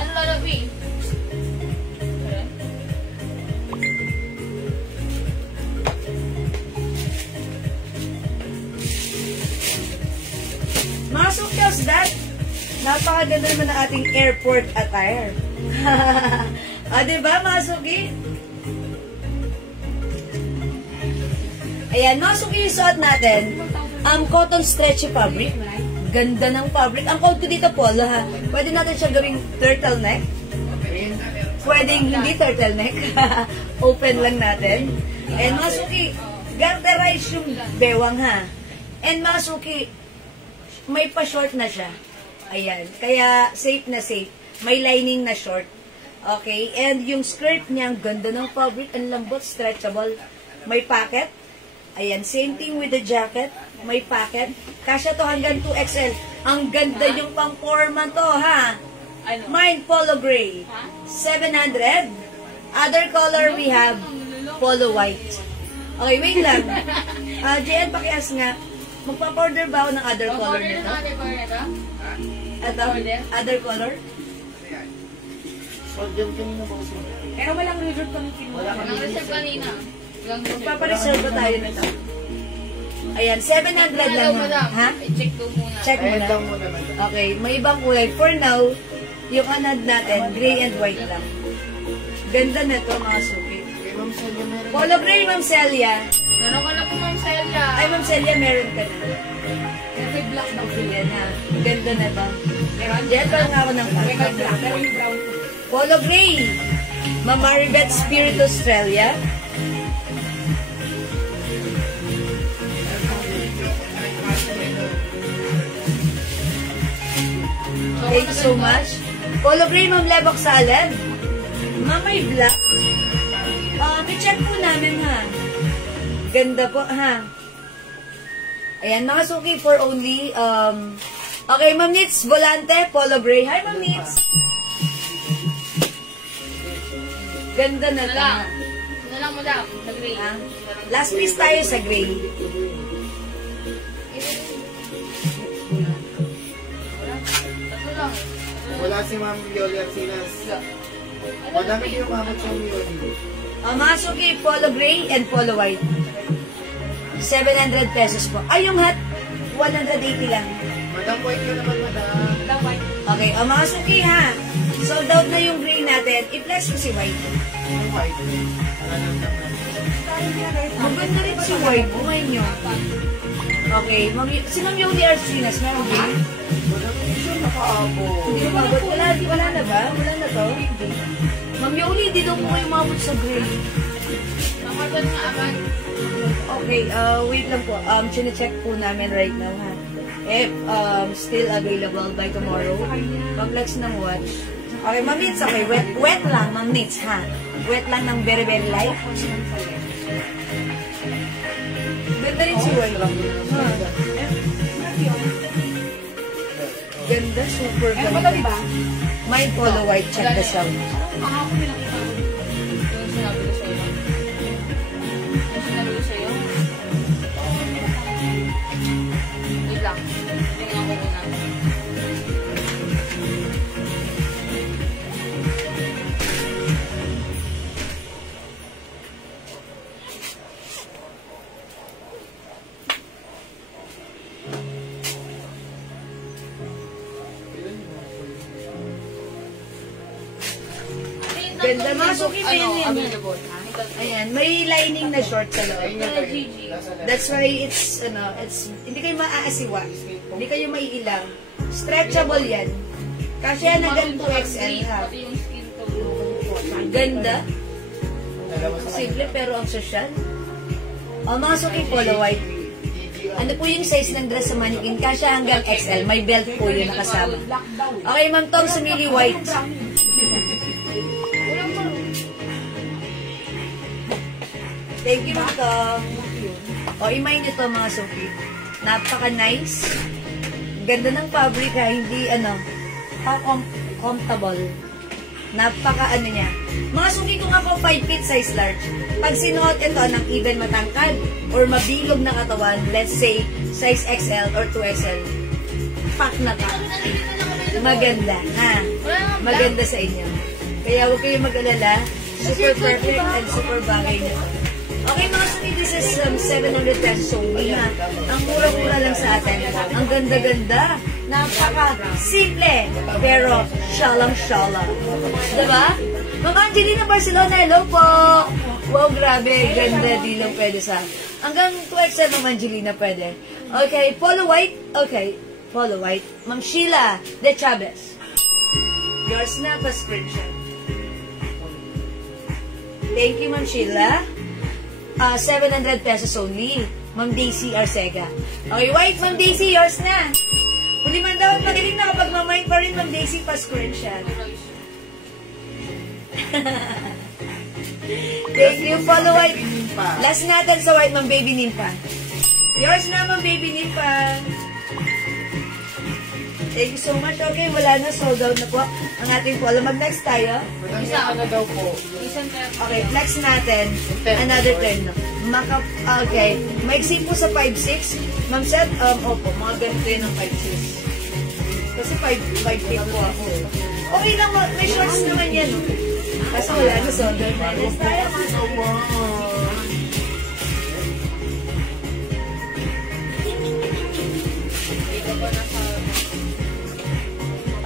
Ano lalabing? Mga sukyos, that Napakaganda naman ng ating airport attire. Diba, mga suki? Ayan, mga suki yung suot natin. Cotton stretchy fabric. Ganda ng fabric. Ang code ko dito, polo, ha? Pwede natin siya gawing turtleneck. Pwedeng hindi turtleneck. Open lang natin. And mga suki, garterize yung bewang, ha? And mga suki, may pa-short na siya. Ayan. Kaya, safe na safe. May lining na short. Okay? And yung skirt niya, ang ganda ng fabric. Ang lambot, stretchable. May pocket. Ayan. Same thing with the jacket. May pocket. Kasya to hanggang 2XL. Ang ganda yung pang-forma to, ha? Mine, polo gray. 700. Other color we have polo white. Okay, wait lang. JN, pakias nga. Magpa-order ba ako ng other color nito? Ito? Other color? So, dyan kanina ba kasi? Pero walang resort kami kinuha. Ang reserve kanina. Magpapareserve ba tayo nito? Ayan, 700 lang yun. Ha? I-check ko muna. Check mo Ayan na. lang muna, madam. Okay, may ibang kulay. For now, yung anad natin, gray and white lang. Ganda na to, mga suki. Kay Ma'am Celia meron. Polo gray, Ma'am Celia. Meron ka na po, Ma'am Celia. Ay, Ma'am Celia, meron ka na. May black daw. Yan ha. Ganda na ba? Meron? Diyan pa nga ako ng May pag. black. Pero yung brown. Polo gray. Ma'am Maribeth Spirit Australia. Thank you so much. Polo gray, Ma'am Lebok Salad. Ma'am, may black. I-check po namin, ha. Ganda po, ha. Ayan, mga suki for only, okay, Ma'am Nits, Volante, Polo gray. Hi, Ma'am Nits. Ganda na Ano to. lang? Ano lang, madam? Sa gray. Ha? Last piece tayo sa gray. Ito lang. Wala si Ma'am Yoli Arsinas. Madami din yung mamot sa Yoli. Mga suki, Polo gray and Polo white. 700 pesos po. Ay, yung hat, 180 lang. Madam, white ka naman, madam. Black white. Okay, mga suki, ha. Sold out na yung gray natin. I-flash ko si white. Yung white. Wala lang naman. Maganda rin si white. Umay nyo. Okay, si Ma'am Yoli Arsinas, meron gray? Wala mo siya nakaabo. Hindi na mabot. Wala na ba? Wala na to? Ma'am Yoli, di daw po kayo mabot sa gray. Nakatan nga agad. Okay, wait lang po. Chine-check po namin right now, ha. If still available by tomorrow, pag-flex ng watch. Okay, Ma'am Nits, okay. Wet lang, Ma'am Nits, ha. Wet lang ng very, very light. Ganda rin si white. Ha. Ganda, super Eh, madami ganda. ba? My polo white, check this out. Kahapon nilang kita. Yung sinabi ko sa'yo. Yung sinabi ko sa'yo. Wait lang. Tingnan ko muna. Ganda, mga suki pa yun yun. Available. Ayan, may lining na short sa loob. Ayun na tayo. Nasa left. That's why hindi kayo maaasiwa. Hindi kayo maiilang. Stretchable yan. Kasi yan hanggang 2XL ha. Pati yung skin tone. Ganda. Dalawa sa Simple pero ang social. Mga suki, polo white. Ano po yung size ng dress sa mannequin? Kasi hanggang XL. May belt po yun nakasama. Black daw. Okay, Ma'am Tom, Sumili white. Thank you, Ma'am Tom. Imay nyo to, mga suki. Napaka-nice. Ganda ng fabric, ha. Hindi, comfortable. Napaka, niya. Mga suki ko nga po, 5 feet size large. Pag sinuot ito ng even matangkad or mabilog na katawan, let's say, size XL or 2XL, pack na to. Maganda, ha. Maganda sa inyo. Kaya huwag kayong mag-alala. Super perfect and super bagay nito. Okay, mga suki, this is 700 pesos only, ha. Ang mura-mura lang sa atin. Ang ganda-ganda. Napaka-simple, pero syalang-syala. Diba? Ma'am Angelina Barcelona, hello po! Wow, grabe. Ganda, di lang pwede sa... Hanggang 2XL, Ma'am Angelina, pwede. Okay, Polo White. Okay, Polo White. Ma'am Sheila De Chavez. Yours na, pa-screenshot. Thank you, Ma'am Sheila. 700 pesos only. Ma'am Daisy Arcega. Okay, White, Ma'am Daisy, yours na. Huli man daw, magaling na kapag mamain pa rin, Ma'am Daisy, pa-screenshot. Thank you, follow White. Last natin sa White, Ma'am Baby Nimpa. Yours na, Ma'am Baby Nimpa. Thank you so much. Okay, wala na, sold out na po ang ating polo. Mag-next tayo. Isa Ano daw po? Isang Okay, flex natin. Another turn. Okay, maiksi po sa 5'6". Ma'am Seth, opo, mga ganito yun ng 5'6". Kasi 5'8 po ako. Okay lang, may shorts naman yan. Kasi wala na, sold out na. Next tayo.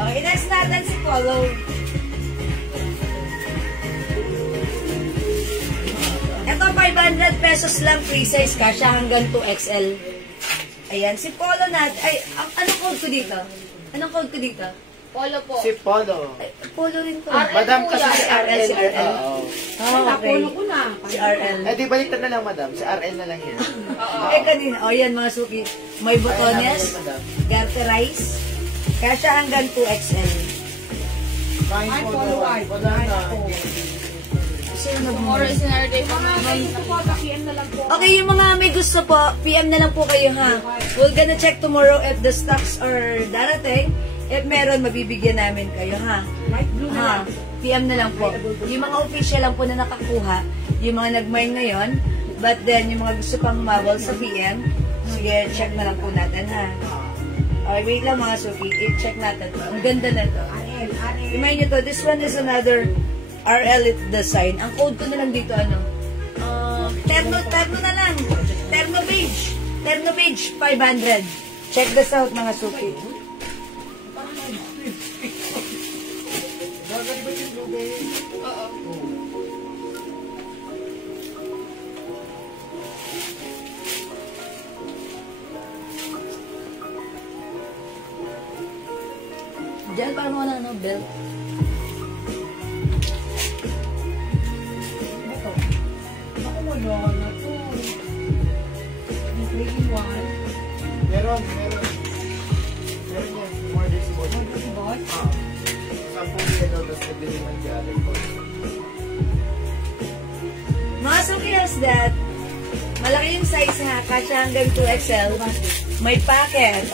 Okay, next natin si Polo. Ito, 500 pesos lang, free size ka siya hanggang 2XL. Ayan, si Polo natin. Ay, anong code ko dito? Anong code ko dito? Polo po. Si Polo. Ay, Polo rin to. Madam kasi si RL. Si RL. Oo. Okay. Si RL. Eh, di baliktad na lang, madam. Si RL na lang yan. Eh, kanina. O, yan, mga suki. May botones, garterize, kasya hanggang 2XL. Ay, Polo. Wala na. Tomorrow is another day for my Okay, yung mga may gusto po, PM na lang po kayo ha. We're gonna check tomorrow if the stocks are darating. If meron, mabibigyan namin kayo ha. Ha, PM na lang po. Yung mga official lang po na nakakuha, yung mga nag-mine ngayon, but then yung mga gusto pang mawal sa PM, sige, check na lang po natin ha. Okay, wait lang mga suki, i-check natin to. Ang ganda na to. Remind nyo to, this one is another RL design. Ang code ko na lang dito, ano? Terno na lang. Terno beige, 500. Check this out, mga suki. Diyan, parang wala na belt. Meron yan. More than si Boss. Sampung kilo, tapos nabili ng galing ko. Mga suki, how's that? Malaki yung size ha, kasya hanggang 2XL. May packet.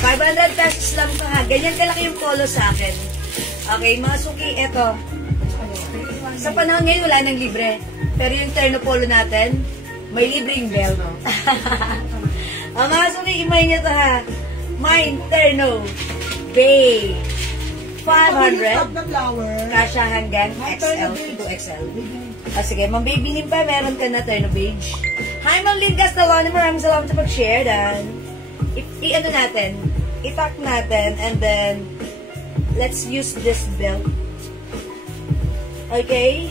500 pesos lang to ha. Ganyan kalaki yung polo sa akin. Okay, mga suki, eto. Sa panahon ngayon, wala nang libre. Pero yung terno polo natin, may libreng belt. Ang mga suki, imay niya to ha. Mine, terno, bay, 500. Kasya hanggang XL to 2XL. Sige, Ma'am Baby Nimpa, meron ka na terno beige. Hi, Ma'am Lynn Castellano, maraming salamat sa pag-share dan. I-ano natin, i-pack natin, and then, let's use this belt. Okay?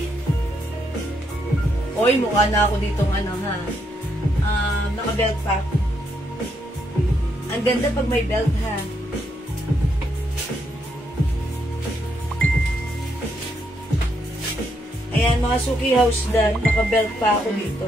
Oy, mukha na ako ditong ano ha. Naka-belt pa. Ang ganda pag may belt ha. Ayan, mga suki house done. Naka-belt pa ako dito.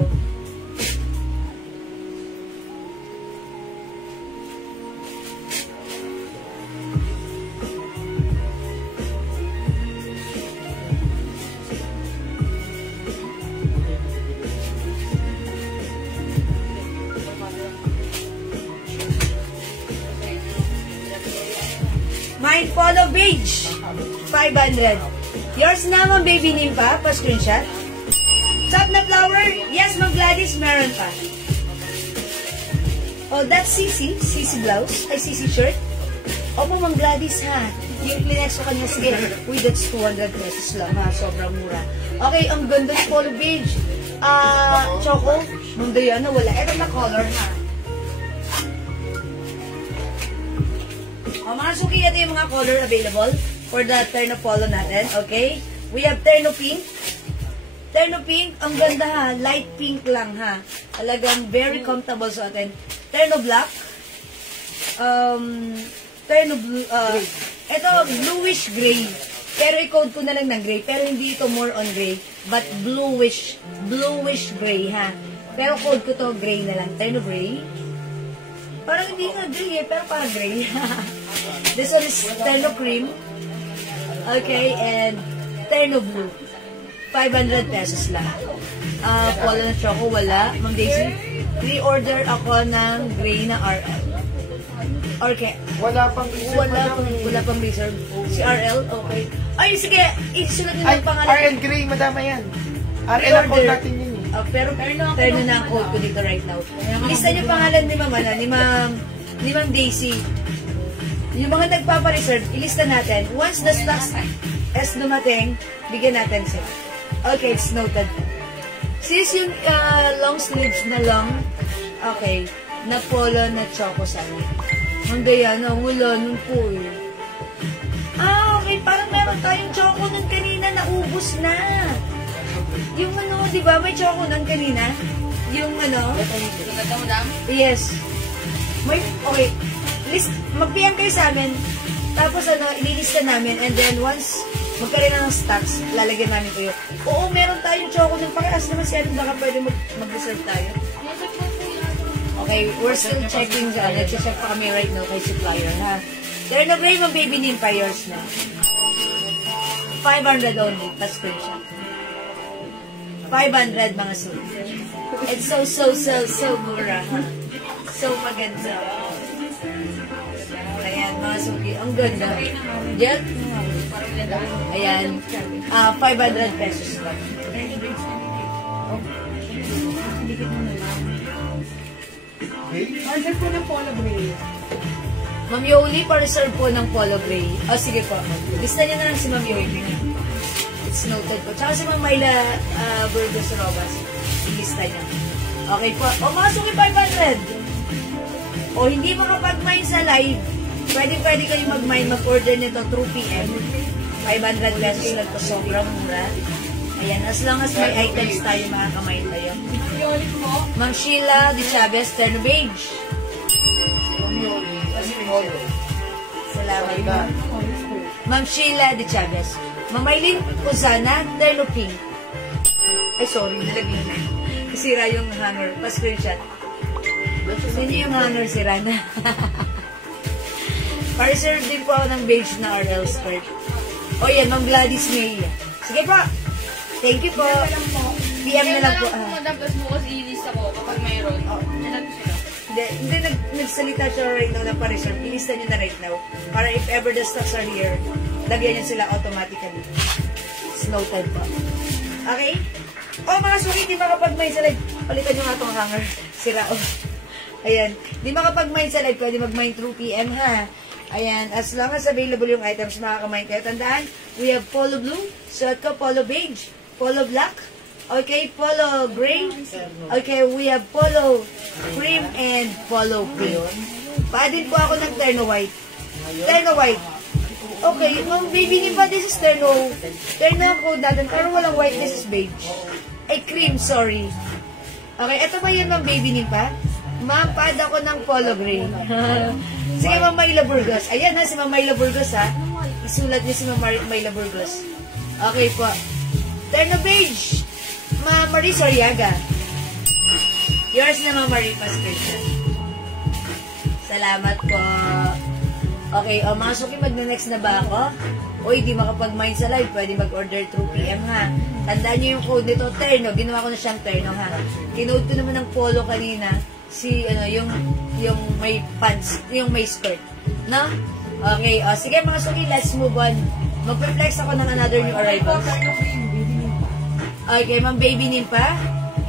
Mine Polo beige, 500. Yours naman, Baby Nimpa, pa-screenshot. Top na flower, yes, Ma'am Gladys, meron pa. Oh, that's CC blouse, ay CC shirt. Opo, Ma'am Gladys, ha. Yung Kleenex ko kanya, sige. Uy, that's 200 pesos lang, ha. Sobrang mura. Okay, ang ganda ng Polo beige. Choco, mundo yan, wala. Eto na color, ha. Mga suki, ito yung mga color available for the terno polo natin, okay? We have terno pink. Terno pink, ang ganda ha. Light pink lang ha. Talagang very comfortable sa atin. Terno black. Terno blue. Ito, bluish gray. Pero i-code ko na lang ng gray. Pero hindi ito more on gray. But bluish gray ha. Pero code ko to gray na lang. Terno gray. Parang hindi nga gray pero parang gray. This one is terno cream. Okay, and terno blue. 500 pesos lang. Polo na choco, wala. Ma'am Daisy, pre-order ako ng gray na RL. Okay. Wala pang reserve. Si RL, okay. Ay, sige, isulat nyo ng pangalan. RL Gray, madama yan. RL ang call natin yun eh. Pero terno na ang code ko dito right now. Lista nyo pangalan ni Ma'am, ni Ma'am Daisy. Yung mga nagpapa-reserve, ilista natin. Once the stocks as dumating, bigyan natin sila. Okay, it's noted. Sis, yung long sleeves na long, okay, na polo na choco sana. Hanggang yan, wala nun po eh. Okay, parang meron tayong choco nun kanina, naubos na. Yung ano, di ba, may choco nun kanina? Yung ano? Yes. Okay, mag-PM kayo sa amin, tapos ililista namin, and then once magkaroon na ng stocks, lalagyan namin kayo. Oo, meron tayong choco ng pakias naman siya, baka pwede mag-reserve tayo. Okay, we're still checking dyan. Nag-check pa kami right now kay supplier, ha? There na gray, mga baby name pa yours na. 500 only, pa-screenshot. 500 mga suit. It's so mura, ha? So maganda. Ayan, mga suki. Ang ganda. Jet? Ayan. 500 pesos lang. Order po ng polo gray. Ma'am Yoli, pa-reserve po ng polo gray. Sige po. Lista niya na lang si Ma'am Yoli. It's noted po. Tsaka si Ma'am Myla Burgos Robas. Ilista niya. Okay po. Mga suki 500. Hindi makapag-mine sa live. Pwede kayo mag-mine, mag-order nito through PM. 500 pesos lang to. Sobrang mura. Ayan, as long as may items tayo, makakamine tayo. Ma'am Sheila de Chavez, terno beige. Salamat po. Ma'am Sheila de Chavez. Ma'am Maylin Uzana, terno pink. Ay, sorry, nalagyan na. Sira yung hanger. Pa-screenshot. Sino yung hanger, sira na? Pa-reserve din po ako ng beige na RL skirt. Yan, Ma'am Gladys May. Sige po. Thank you po. PM na lang po. Tapos bukas i-list ako kapag mayroon. Hindi, nagsalita siya right now na pa-reserve. I-lista nyo na right now. Para if ever the stocks are here, lagyan nyo sila automatically. It's noted po. Okay? Mga suki, di makapag-mine sa live. Palitan nyo nga itong hanger. Sira. Ayan. Di makapag-mine sa live. Pwede mag-mine through PM, ha? Ayan. As long as available yung items, makakamine kayo. Tandaan, we have polo blue. Suot ko, polo beige. Polo black. Okay, polo gray. Okay, we have polo cream and polo pink. Pa-din po ako ng terno white. Terno white. Okay, Ma'am Baby Nipa, this is terno. Terno ang code natin, pero walang white, this is beige. Ay, cream, sorry. Okay, ito ba yun, Ma'am Baby Nipa? Ma'am, pad ako ng polo gray. Sige, Ma'am Myla Burgos. Ayan ha, si Ma'am Myla Burgos ha. Isulat niyo si Ma'am Myla Burgos. Okay po. Terno beige. Ma'am Marie Soriaga. Yours na, Ma'am Marie Pasquita. Salamat po. Okay, mga suki, magna-next na ba ako? Di makapag-mine sa live, pwede mag-order through PM ha. Tandaan niyo yung code nito, terno. Ginawa ko na siyang terno ha. Kinode ko naman ng polo kanina, yung may pants, yung may skirt. No? Okay, sige mga suki, let's move on. Magpe-flex ako ng another new arrivals. Okay, Ma'am Baby Nimpa.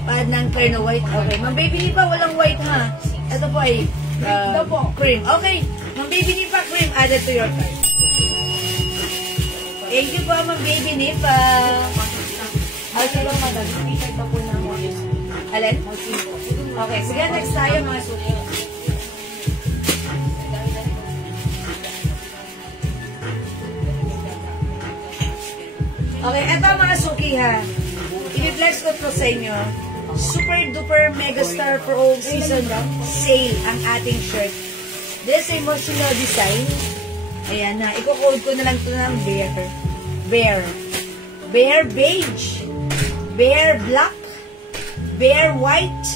Pad ng terno white. Okay, Ma'am Baby Nimpa, walang white ha. Ito po ay cream. Okay, Ma'am Baby Nimpa, cream added to your cart. Thank you po, Ma'am Baby Nimpa. Okay lang, madam. T-shirt pa po na ako. Alin? Okay, sige, next tayo mga suki. Okay, eto mga suki ha. I-flex ko to sa inyo. Super duper megastar for all season sale ang ating shirt. This is emotional design. Ayan na. Iko-code ko na lang ito ng bear. Bear beige. Bear black. Bear white.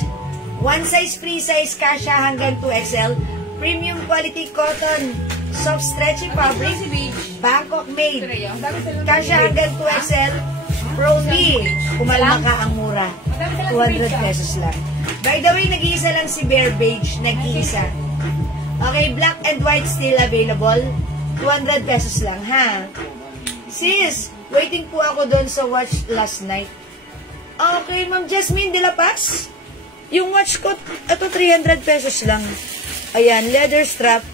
One size free size kasha hanggang 2XL. Premium quality cotton. Soft stretchy fabric. Bangkok made. Kasha hanggang 2XL. Prodi. Kumalma ka ang mura. 200 pesos lang. By the way, nag-iisa lang si Bear Beige. Nag-iisa. Okay, black and white still available. 200 pesos lang, ha? Sis, waiting po ako doon sa watch last night. Okay, Ma'am Jasmine de la Paz. Yung watch ko, ito 300 pesos lang. Ayan, leather strap.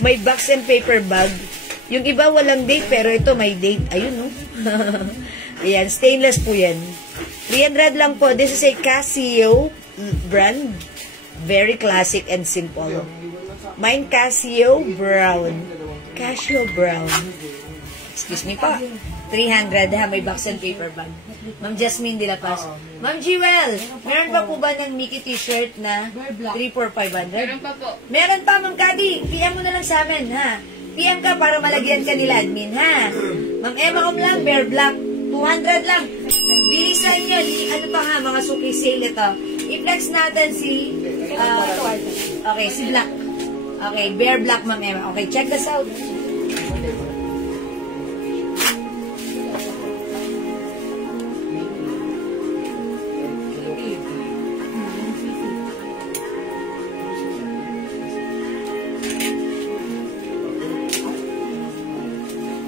May box and paper bag. Yung iba walang date, pero ito may date. Ayun, no? Ayan, stainless po yan. 300 lang po. This is a Casio brand. Very classic and simple. Mine Casio Brown. Casio Brown. Excuse me po. 300 ha. May box and paper bag. Ma'am Jasmine de la Paz. Ma'am Jewel, meron pa po ba ng Mickey t-shirt na 3,4,500? Meron pa po. Meron pa, Ma'am Kadi. PM mo na lang sa amin, ha? PM ka para malagyan ka nila, admin, ha? Ma'am Emma lang, Bear Black. 200 lang. Bilisan nyo. Ano pa nga, mga suki sale ito. I-flex natin si... okay, si Black. Okay, Bear Black, Ma'am Emma. Okay, check this out.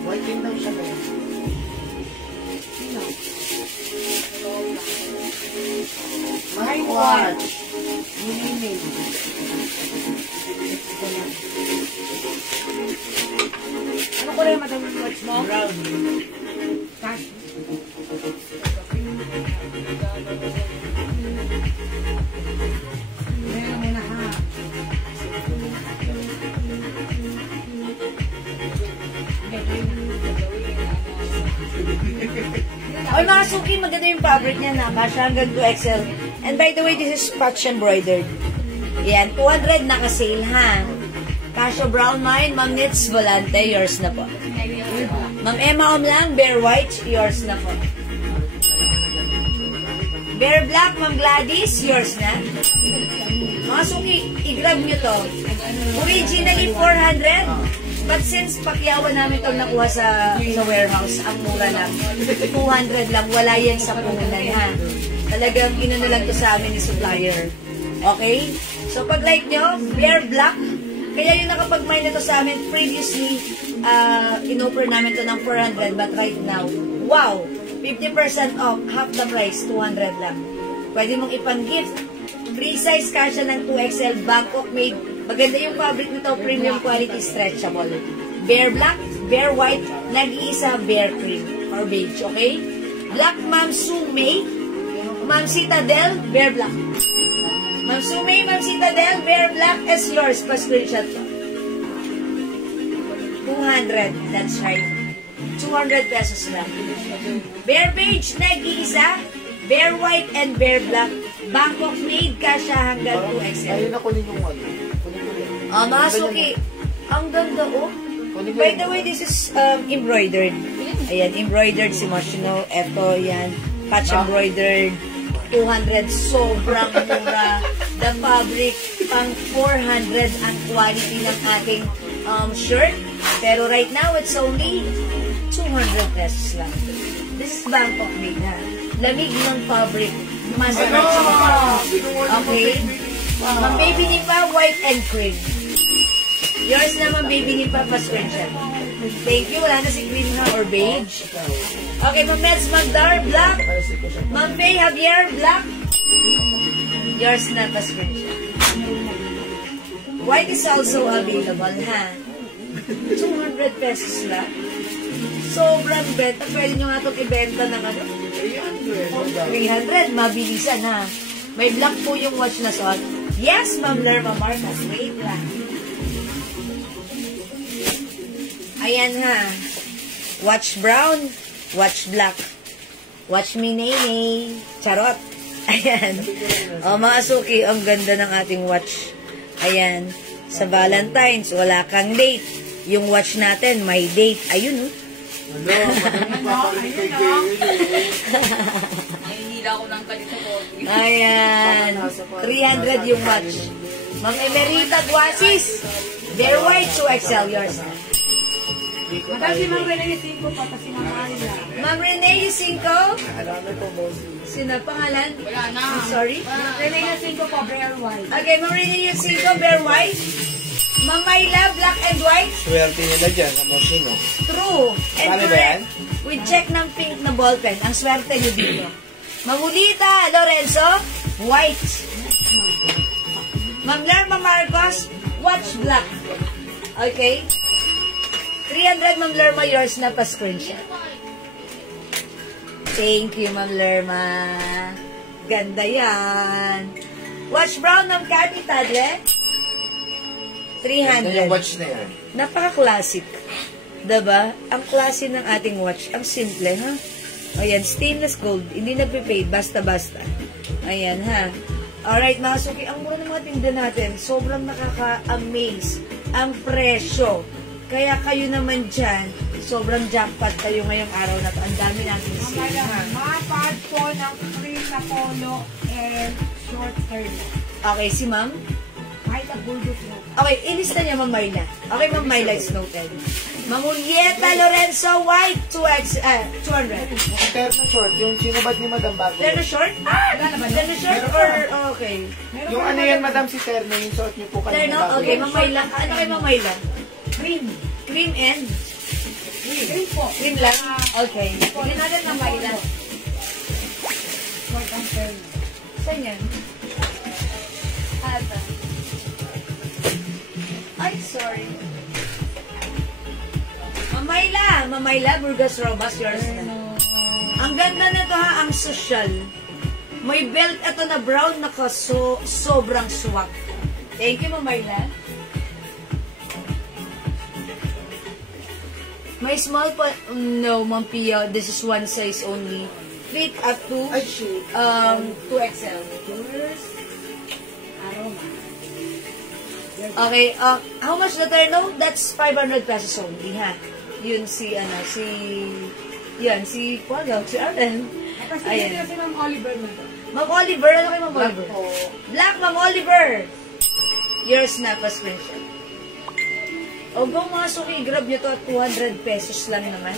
White din daw siya kaya. My watch. Ano ko rin madaming watch mo? Brown. Cash. Meron mo na ha. Oy, mga suki, maganda yung fabric niya na. Kasha hanggang 2XL. And by the way, this is patch embroidered. Yan, 200 naka-sale, ha? Casio Brown mine, Ma'am Nits Volante, yours na po. Ma'am Emma Omlang, Bear White, yours na po. Bear Black, Ma'am Gladys, yours na. Mga suki, i-grab nyo to. Originally 400. But since pakyawan namin itong nakuha sa warehouse, ang mura lang. 200 lang, wala yan sa puhunan, ha? Talagang ino na lang to sa amin ni supplier. Okay? So, pag like nyo, Bear Black, kaya yung nakapag-mine na to sa amin, previously, in-offer namin to ng 400, but right now, wow! 50% off, half the price, 200 lang. Pwede mong ipang-gift. Free size kasha ng 2XL, Bangkok made. Maganda yung fabric nito, premium quality, stretchable. Bear Black, Bear White, nag-iisa Bear Cream or beige, okay? Black Ma'am Sumay, Ma'am Citadel, Bear Black. Ma'am Sumay, Ma'am Citadel, Bear Black is yours. Pa-screenshot ko. 200, that's right. 200 pesos lang. Bear Beige, nag-iisa. Bear White and Bear Black. Bangkok made, kasha hanggang 2XL. Ayun na kunin yung ano. Mga suki, ang ganda, oh. By the way, this is embroidered. Ayan, embroidered si Moshino. Eto, yan. Patch embroidered. 200, sobrang mura. The fabric, pang 400 ang quality ng ating shirt. Pero right now, it's only 200 pesos lang. This is Bangkok made, ha? Lamig ng fabric. Masarap siya. Okay. Ma'am Baby Nipa, white and cream. Yours naman, Baby Nipa, pa-screenshot. Thank you. Wala na si green ha or beige. Okay, Ma'am Meds Magdar, black. Ma'am Faye Javier, black. Yours na, pa-screenshot. White is also available, ha? 200 pesos lang. Sobrang benta. Pwede nyo nga itong ibenta ng ano? 300. Mabilisan, ha? May black po yung watch na suot. Yes, Ma'am Lerma Marcas. Wait lang. Ayan, ha? Watch brown. Watch black. Watch me, Nene. Charot. Ayan. O, mga suki, ang ganda ng ating watch. Ayan. Sa Valentine's, wala kang date. Yung watch natin, may date. Ayun, oh. Ano, madami paparinig kay Jay yun eh. Nahihila ako ng kalit sa coffee. Ayan. 300 yung watch. Ma'am Emerita Guasis. They're white to excel yours. Madam si Mang Rene 5 pa, tapos si Mang Ayla. Ma'am Rene, yung 5. Alam ko, boss. Sino pangalan? Wala na. I'm sorry. Rene 5 po, Bear White. Okay, Ma'am Rene, yung 5, bear white. Ma'am Mayla, black and white. Swerte nila dyan sa Mosino. True. And Paano ba yan? correct. We check ng pink na ballpen. Ang swerte nyo dito. Mamulita, Lorenzo, white. Ma'am Lerma Marcos, watch black. Okay? 300, Ma'am Lerma, yours na pa-screenshot. Thank you, Ma'am Lerma. Ganda yan. Watch brown, Ma'am Cathy Tadle. Ganda yung 300. watch na yan. Napaka-classic. Diba? Ang klase ng ating watch. Ang simple, ha? Ayan, stainless gold. Hindi nagpe-fade. Basta-basta. Ayan, ha? Alright, mga suki. Ang mura ng mga tinda natin. Sobrang nakaka-amaze. Ang presyo. Kaya kayo naman dyan, sobrang jackpot kayo ngayong araw na to. Ang dami natin sale, ha? Mga pad po ng cream na polo and short skirt. Okay, si ma'am? Ay, naguldos mo. Okay, ilista niya, Ma'am Mayla. Okay, Ma'am Mayla is noted. Ma'am Julieta Lorenzo White, 200. Yung terno short, yung sinubad ni Madam bago. Terno short? Terno short or okay? Yung ano yan, Madam, si terno, yung short niyo po kanina Terno? bago. Okay, Ma'am Mayla. Ano kay Ma'am Mayla? Cream. Cream and? Cream po. Cream lang? Okay. Hindi natin Ma'am Mayla. Short and terno. Saan yan? Ata. Ay, sorry. Ma'am Mayla, Burgos Robas, yours na. Ang ganda nito ha, ang social. May belt ito na brown na sobrang swag. Thank you, Ma'am Mayla. May small pa, no, Ma'am Pia, this is one size only. Fit up to Ay, shit. 2XL. Aroma. Okay, how much the terno? That's 500 pesos only, ha? Yun si Pagaw, si Arden. Tapos Ayan. dito si Ma'am Oliver na to. Ma'am Oliver, ano kay Ma'am Black Oliver? po. Black, Ma'am Oliver! Yours na, pa-screenshot. O kung mga suki, grab nyo to at 200 pesos lang naman.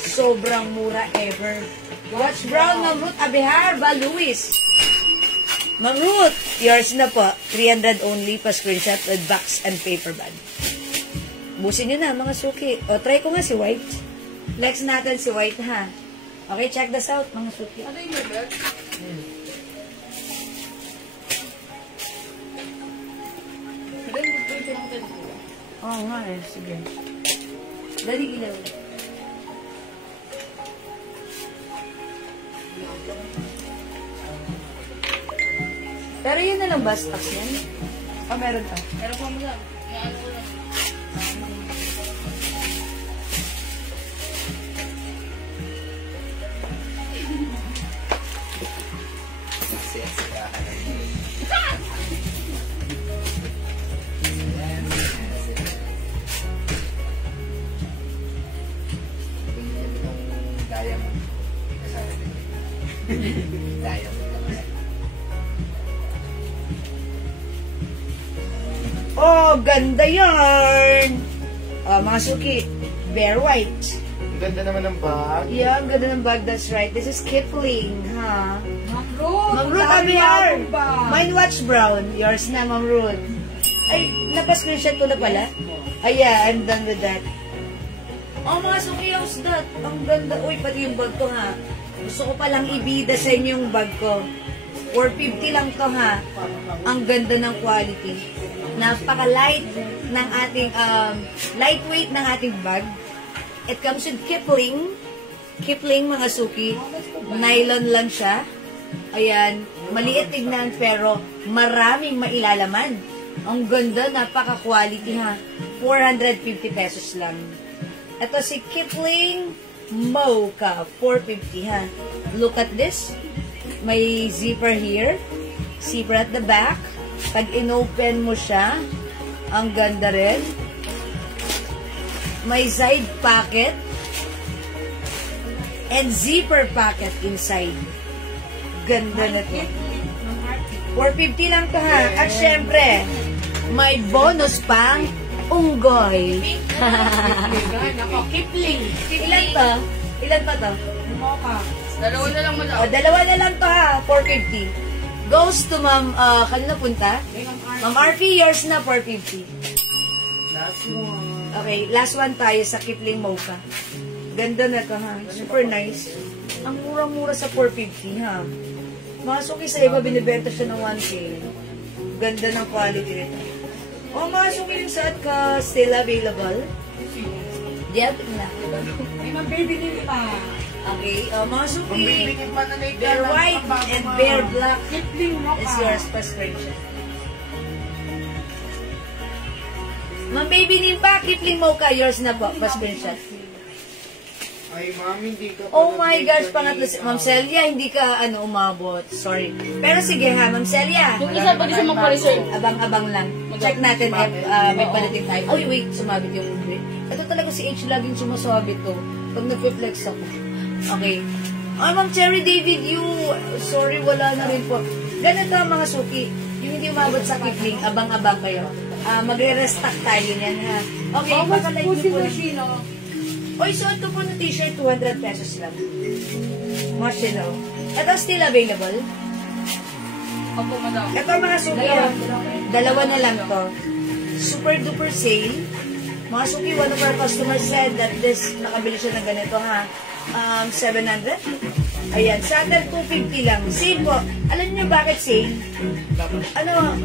Sobrang mura ever. Watch brown, Ma'am Ruth Abihar, ba, Luis? Ma'am Ruth, yours na po. 300 only, pa-screenshot with box and paper bag. Busin nyo na, mga suki. O, try ko nga si White. Flex natin si White, ha? Okay, check this out, mga suki. Ano yung bebek? Hindi, magpwede lang tayo. Oo nga eh, sige. Dali ilaw. Pero yun na lang ba stocks yan? O meron pa? Pero pa mo lang. Yung ano ko lang. Diamond. Oh, ganda yarn! Mga suki, Bear White. Ang ganda naman ng bag. Yeah, ang ganda ng bag, that's right. This is Kipling, ha? Ma'am Ruth. Ma'am Ruth Abihar! Mine watch brown. Yours na, Ma'am Ruth. Ay, napa-screenshot ko na pala? Ay, yeah, I'm done with that. Oh, mga suki, how's that? Ang ganda. Uy, pati yung bag ko, ha? Gusto ko palang ibida sa inyo yung bag ko. 450 lang to, ha? Ang ganda ng quality. Napaka-light ng ating, lightweight ng ating bag. It comes with Kipling. Kipling, mga suki. Nylon lang siya. Ayan. Maliit tignan, pero maraming mailalaman. Ang ganda, napaka-quality, ha? 450 pesos lang. Ito si Kipling Mocha, 450 ha. Look at this. May zipper here. Zipper at the back. Pag inopen mo siya, ang ganda rin. May side pocket. And zipper pocket inside. Ganda na to. 450 lang to ha. At syempre, may bonus pang unggoy. Nako, Kipling. Ilan to? Ilan pa to? Mocha. Dalawa na lang madam. Dalawa na lang to ha. 450. Goes to Ma'am, kanina punta? Ma'am RP, yours na 450. Last one. Okay, last one tayo sa Kipling Mocha. Ganda na to ha. Super nice. Ang mura-mura sa 450 ha. Mga suki sa iba, binibenta siya ng 1K. Ganda ng quality nito. O mga suki rin sa ka still available. Diyan na. May mag-baby din pa. Okay, mga suki. Pambibigyan pa na na Bear white and bear black Kipling Mocha. is yours pa screenshot. Ma'am baby din pa, Kipling Mocha, yours na po, pa screenshot. Ay, ma'am, hindi ka Oh my gosh, pangatlo si Ma'am Celia, hindi ka umabot. Sorry. Pero sige ha, Ma'am Celia. Yung isa pa di siya magpa-reserve. Abang-abang lang. Check natin if may palating tayo. Oh, wait, sumabit yung grip. Ito talaga si H laging sumasabit to. Pag nag-flex ako. Okay. Ma'am Cherry David, sorry, wala na rin po. Ganito mga suki. Yung hindi umabot sa Kipling, abang-abang kayo. Magre-restock tayo niyan ha. Okay, pakalike niyo po. Oy, so ito po na t-shirt, 200 pesos lang. Machino. Ito still available. Opo, madam. Ito mga suki, dalawa na lang to. Super duper sale. Mga suki, one of our customers said that this, nakabili siya ng ganito ha. 700. Ayan, sa atin 250 lang. Sale po. Alam niyo bakit sale?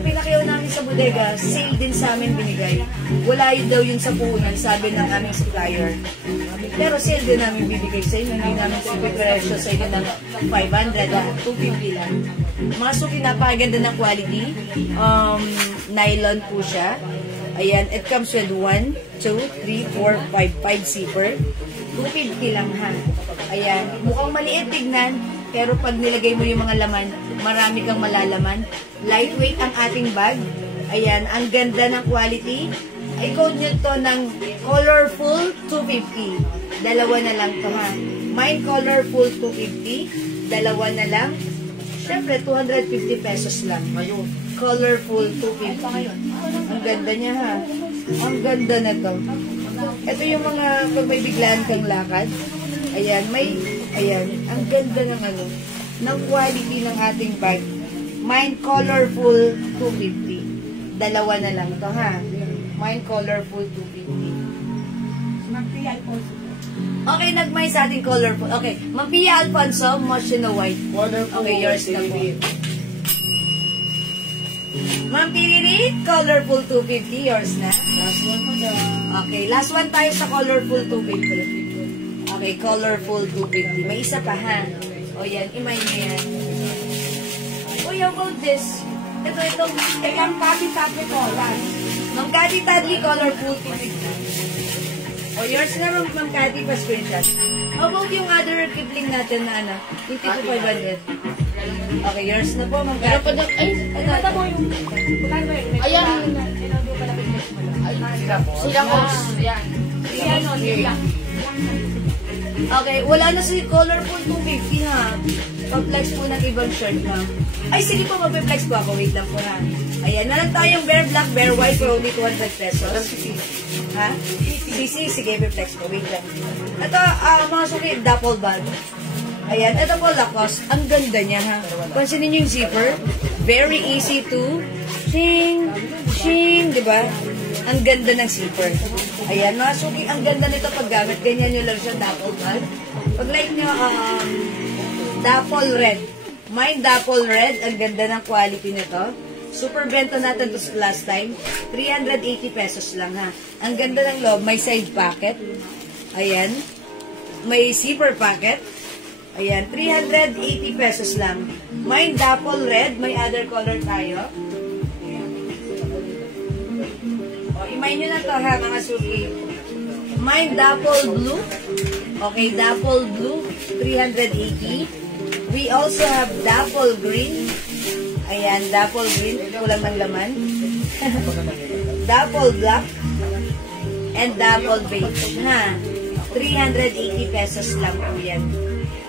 Pinakayaw namin sa bodega, sale din sa amin binigay. Wala yun daw yun sa puhunan, sabi ng aming supplier. Pero sale din namin bibigay sa inyo. Hindi namin presyo sa inyo ng 500, 250 lang. Mga suki, napakaganda ng quality. Nylon po siya. Ayan, it comes with 1, 2, 3, 4, 5 zipper. 250 lang ha. Ayan, mukhang maliit tignan, pero pag nilagay mo yung mga laman, marami kang malalaman. Lightweight ang ating bag. Ayan, ang ganda ng quality. I-code nyo to ng colorful 250. Dalawa na lang to ha. Mine colorful 250. Dalawa na lang. Siyempre, 250 pesos lang. Ayun. Colorful 250. Ang ganda niya ha. Ang ganda na to. Ito yung mga pag may biglaan kang lakad. Ayan, ang ganda ng ng quality ng ating bag. Mine colorful 250. Dalawa na lang to ha. Mine colorful 250. Mag-PI also. Okay, nag-mine sa ating colorful. Okay, Ma'am Pia Alfonso, Moshino White. Wonderful. Okay, yours na po. Ma'am Piriri, colorful 250, yours na. Last one po na. Okay, last one tayo sa colorful 250. Okay, colorful 250. May isa pa ha. O yan, imay mo yan. Uy, how about this? Ito. Kayang kati-kati ko. Ma'am Cathy Tadley, colorful 250. O yours na Ma'am Cathy, pa screenshot. How about yung other Kipling natin na yung tipo 500? Okay, yours na po, Ma'am Pero Cathy. pa daw, ay, Ito mo yung... ayan. Sila ko. Ayan. Okay, wala na si colorful 250 ha. Pag-flex po ng ibang shirt na. Ay, sige po, mag-flex po ako. Wait lang po ha. Ayan, nalang tayong bear black, bear white for only 200 pesos. Ha? Sige, flex po. Wait lang. Ito, mga suki, duffel bag. Ayan, ito po Lacoste. Ang ganda niya ha. Pansinin niyo yung zipper. Very easy to shing, di ba? Ang ganda ng zipper. Ayan, mga suki, ang ganda nito paggamit. Ganyan nyo lang siya, duffel bag. Pag like nyo, duffel red. Mine duffel red. Ang ganda ng quality nito. Super bento natin to last time. 380 pesos lang ha. Ang ganda ng loob. May side pocket. Ayan. May zipper pocket. Ayan. 380 pesos lang. Mine duffel red. May other color tayo. O, imay nyo na to ha mga suki. Mine duffel blue. Okay, dapple blue, 380. We also have dapple green. Ayan, dapple green, kulang ng laman. Dapple black. And dapple beige, ha? 380 pesos lang po yan.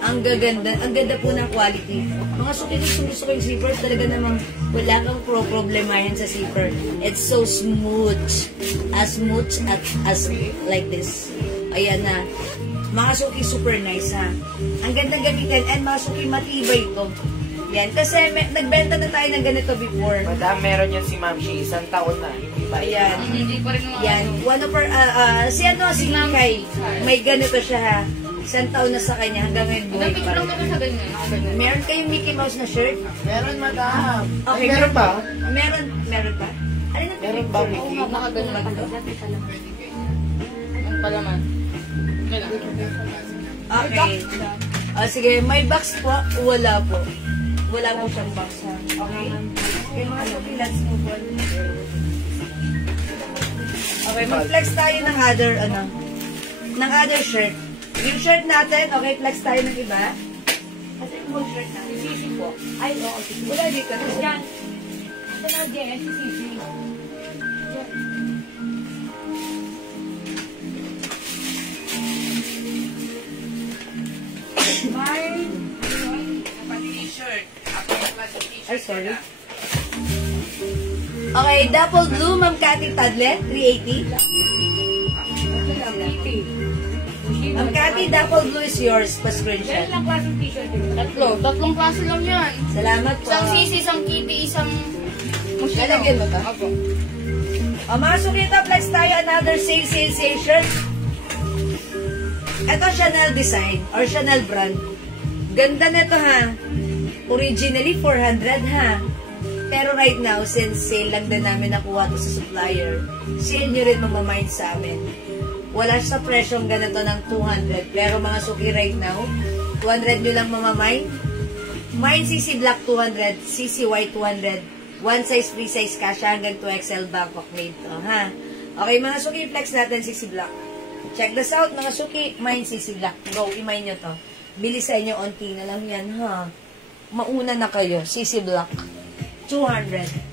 Ang ganda po ng quality. Mga suki gusto ko yung zipper, talaga namang wala kang problema yan sa zipper. It's so smooth. As smooth as like this. Ayan na. Mga suki, super nice, ha? Ang ganda gamitin, and mga suki, matibay ito. Yan, kasi nagbenta na tayo ng ganito before. Madam, meron yan si Ma'am Shi, isang taon na. Hindi pa Ayan. Hindi pa rin mga Yan, one of our, si Kay, may ganito siya, ha? Isang taon na sa kanya, hanggang ngayon buhay Dapat pa lang rin. naman sa ganyan. Meron kayong Mickey Mouse na shirt? Meron, madam. Okay, Meron ba? Meron pa? Alin ang Meron ba, picture? Mickey? Oo nga, baka ganun lang. Ang palaman. Okay. Sige, may box po? Wala po. Wala po siyang box, ha? Okay? Okay, mga suki, let's move on. Okay, mag-flex tayo ng other shirt. Yung shirt natin, okay, flex tayo ng iba. Kasi yung shirt natin. Sisi po. Ay, oo. Wala dito. Yan. Ito na, Jen. Si Sisi. Ay, sorry. Okay, double blue, Ma'am Cathy Tadlet, 380. Ma'am Cathy, double blue is yours, pa-screenshot. Yan lang klaseng t-shirt yun. Tatlong klase lang yan. Salamat po. Isang sisi, isang kitty, isang musino. Lalagyan mo to? Opo. O, mga sukita, flex tayo, another sale shirt. Ito, Chanel design, or Chanel brand. Ganda nito, ha? Originally, 400, ha? Pero right now, since sale lang din namin nakuha to sa supplier, sale nyo rin mamamind sa amin. Wala sa presyong ganito ng 200. Pero mga suki right now, 200 nyo lang mamamind. Mine CC Black 200, CC White 200. One size, free size kasha hanggang 2XL Bangkok made to, ha? Okay, mga suki, flex natin CC Black. Check this out, mga suki, mine CC Black. Go, imay nyo to. Bilisan nyo, onti na lang yan, ha? Mauna na kayo, CC Black. 200.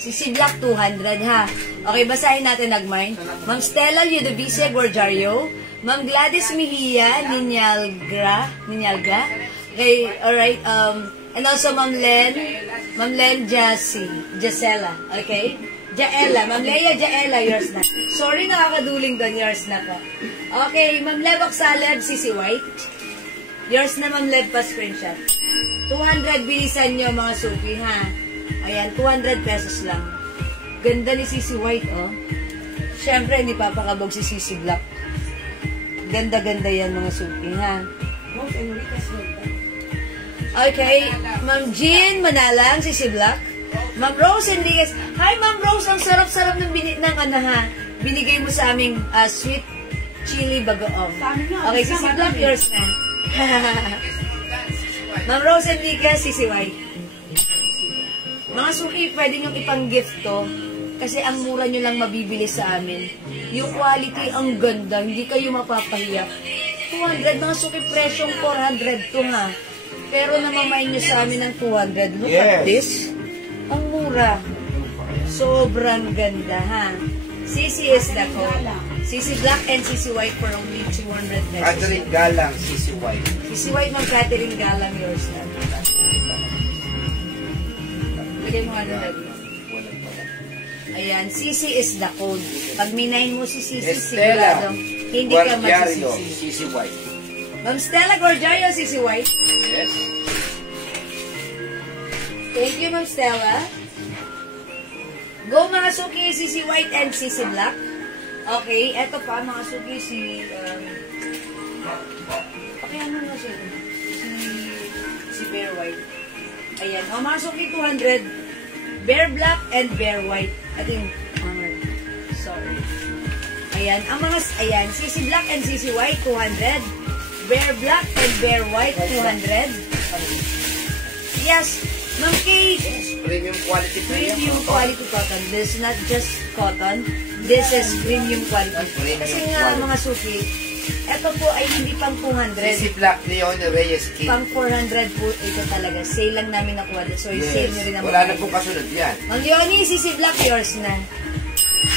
CC Black 200, ha? Okay, basahin natin nag-mine. Ma'am Stella Ludovicia Gorjario, Ma'am Gladys Mejia Ninyalga. Okay, alright, and also Ma'am Len Jasela, okay? Jaela, Ma'am Leia Jaela, yours na. Sorry, nakakaduling doon, yours na po. Okay, Ma'am Lebok Saleb, CC White. Yours na, Ma'am Leb, pa screenshot. 200, bilisan nyo, mga suki, ha? Ayan, 200 pesos lang. Ganda ni CC White, oh. Siyempre, hindi papakabog si CC Black. Ganda-ganda yan, mga suki, ha? Okay, Ma'am Jean Manalang, CC Black. Ma'am Rose Enriquez. Hi, Ma'am Rose, ang sarap-sarap ng binigay mo sa aming sweet chili bagoong. Okay, CC Black, yours na. Ma'am Rose Enriquez, CC White. Mga suki, pwede nyo ipang-gift to kasi ang mura nyo lang mabibili sa amin. Yung quality, ang ganda. Hindi kayo mapapahiya. 200, mga suki, presyong 400 to, ha? Pero namamain nyo sa amin ng 200. Look at this. Ang mura. Sobrang ganda, ha? CC is the code. CC Black and CC White for only 200 pesos. Catherine Galang, CC White. CC White, Ma'am Catherine Galang, yours na. Lagay mo nga na lagi. Ayan, CC is the code. Pag minayin mo si CC, sigurado, hindi ka magsisisi. CC White. Ma'am Stella Gorjario, CC White. Yes. Thank you, Ma'am Stella. Go mga suki, CC White and CC Black. Okay, eto pa mga suki si pakiano nga siya. Si Bear White. Ayan, mga suki 200. Bear Black and Bear White. Ito yung sorry. Ayan, ayan, CC Black and CC White 200. Bear Black and Bear White 200. Yes, Ma'am Kate. Premium quality. Premium quality cotton. This is not just cotton. This is premium quality. Kasi nga mga suki, ito po ay hindi pang 200. CC Black Leon Reyes King. Pang 400 po ito talaga. Sale lang namin nakuha. So, sale nyo rin naman. Wala na pong kasunod yan. Ang Leonie, CC Black, yours na.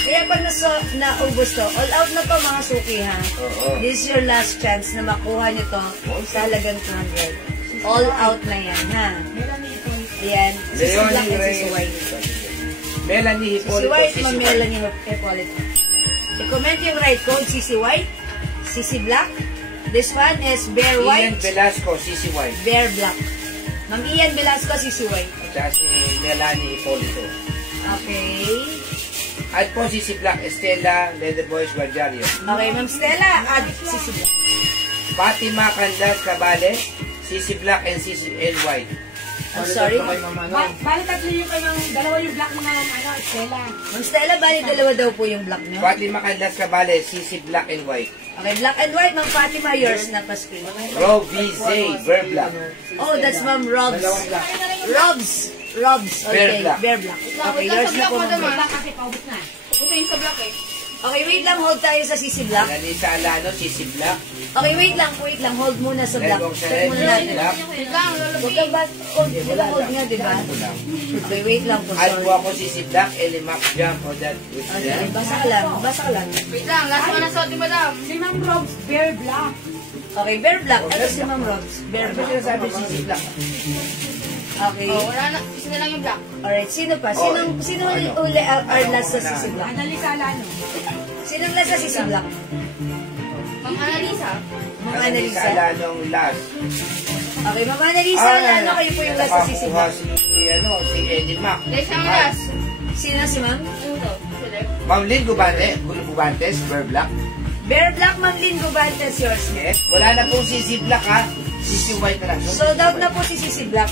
Kaya pag naubos to, all out na to mga suki ha. This is your last chance na makuha nyo to sa halagang 200. All out na yan ha. Ayan, CC Black and CC White. Melanie CC Hipolito, White, CC Ma'am White. Melanie Hipolito. I-comment yung right code, CC White, CC Black. This one is Bear Ian White, Velasco, CC White. Bear Black. Ma'am Ian Velasco, CC White. At saka si Melanie Hipolito. Okay. At po CC Black, Estela, Leather Boys, Guardiario. Okay, Ma'am Stella, add CC Black. Fatima Canlas Cabales, CC Black and CC L White. I'm sorry. Bali tatlo yung kanyang, dalawa yung black mga Stella. Ma'am Stella, bali dalawa daw po yung black nyo. Fatima Canlas Cabales, CC Black and White. Okay, black and white, Ma'am Fatima, yours na pa-screen. Robbie Zay, Bear Black. Oh, that's Ma'am Robs. Robs. Okay, Bear Black. Bear Black. Okay, yours na po, Ma'am Robs. Black kasi paubos na. Ito yung sa black eh. Okay, wait lang, hold tayo sa CC Black. Annalisa Alano, CC Black. Okay, wait lang, hold muna sa black. Legong Check muna Sarel, natin. Black. Wait lang, Huwag lalabi. kang hold nga, di ba? Okay, wait lang po, At sorry. po ako CC Black, Elimac Jam, or that with Okay, them. basa ka lang. Wait lang, last one na suot ni madam. Si Ma'am Robs, Bear Black. Okay, Bear Black. Ito si Ma'am Robs. Bear Ano ba Black. sinasabi CC Black? Okay. Oh, wala na. Isa na lang yung black. Alright, sino pa? Sino uli our last sa CC Black? Annalisa Alano. Sinong last sa CC Black? Ma'am Annalisa. Ma'am Annalisa Annalisa. Alanong last. Okay, Ma'am Annalisa, ano kayo po yung last sa CC Nakakuha Black? si Elimac. Dahil siyang last. Sino si Ma'am? Ano to? Select. Ma'am Lynn Gubantes, Bear Black. Bear Black, Ma'am Lynn Gubantes, yours na. Yes. Wala na pong CC Black ha. CC White na lang. Sold out na po si CC Black.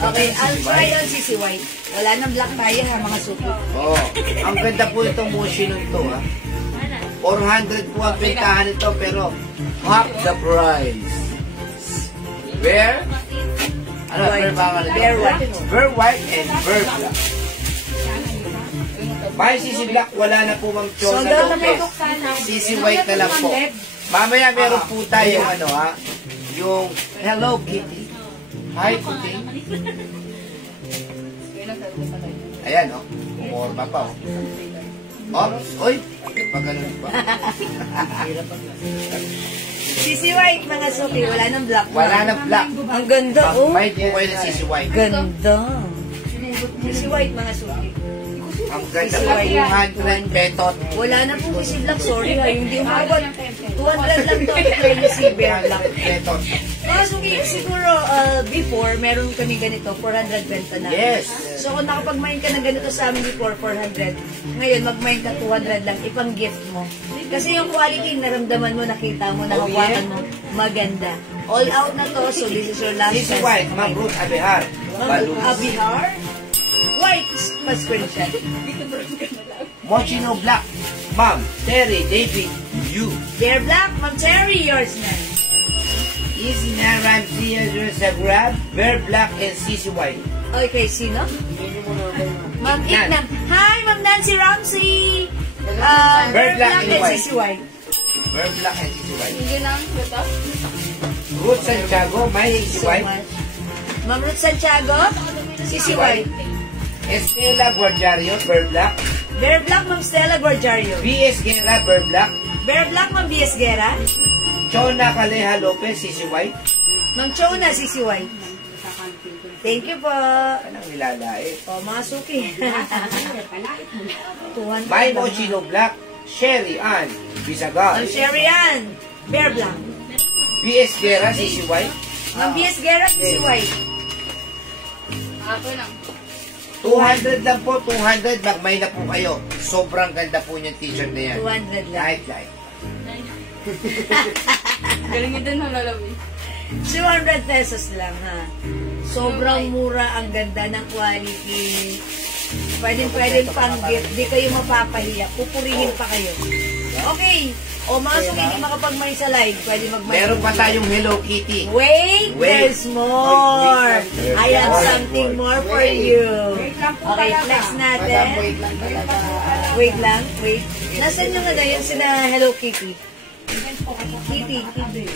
Okay, I'll try on CC White. Wala nang black tayo ha, mga suki. Oo. Ang ganda po itong motion nito ha. 400 po ang bentahan nito pero half the price. Bear? Ano? Bear ba nga nito? Bear White. Bear White and Bear Black. May CC Black, wala na po Ma'am Sold Chona out na po. Lopez. CC White na lang po. Mamaya meron po tayong ano ha. Yung Hello Kitty. Hi Kitty. Ayan oh. Umorma pa oh. Ops. Uy. Pag ganun pa. CC White, mga suki. Wala nang black. Wala na black. Ang ganda, oh. May po kayo na CC White. Ganda. CC White, mga suki. Ang ganda po 200 method. Wala na po CC Black. Sorry ha, hindi umabot. 200 lang to. Ito yung si Bear Black. Method. Mga suki, siguro before, meron kami ganito, 400 benta na. Yes. So kung nakapag-mine ka ng ganito sa amin before, 400. Ngayon, mag-mine ka 200 lang, ipang gift mo. Kasi yung quality, naramdaman mo, nakita mo, nakawakan mo, maganda. All out na to, so this is your last CC chance. White. Ma'am Ruth Abihar. Balloons. Abihar? White, pa-screenshot. Mochino Black. Ma'am Terry David you. Bear Black, Ma'am Terry, yours na. Easy na Ramsey sa grab. Bear Black and CC White. Okay, sino? Ma'am Itnam. Hi, Ma'am Nancy Ramsey! Bear Black and White. CC White. Bear Black and CC White. Hindi lang. Ito. Ruth Santiago. My CC So White. much. Ma'am Ruth Santiago, CC White. Estela Guardiario. Bear Black. Bear Black, Ma'am Stella Guardiario. BS Guerra. Bear Black. Bear Black, Ma'am B.S. Guerra. Chona Caleja Lopez. CC White. Ma'am Chona, CC White. Thank you po. Anong nilalait? O, mga suki. 200. My Mochino Black. Sherry Ann. Bisagal. Ma'am Sherry Ann, Bear Black. BS Guerra. CC White. Ma'am B.S. Guerra, CC White. Ako lang. 200 lang po, 200. Magmay na po kayo. Sobrang ganda po yung t-shirt na yan. 200 lang. Light. Galing nyo din nalalawin. 200 pesos lang, ha? Sobrang mura, ang ganda ng quality. Pwedeng pang gift. Di kayo mapapahiya. Pupurihin pa kayo. Okay. O mga suki, hindi makapagmay sa live. Pwede magmay. Meron pa tayong Hello Kitty. Wait, there's more. I have something more for you. Okay, flex natin. Wait lang, wait. Nasaan yung ano yun sila Hello Kitty? Kitty. Okay.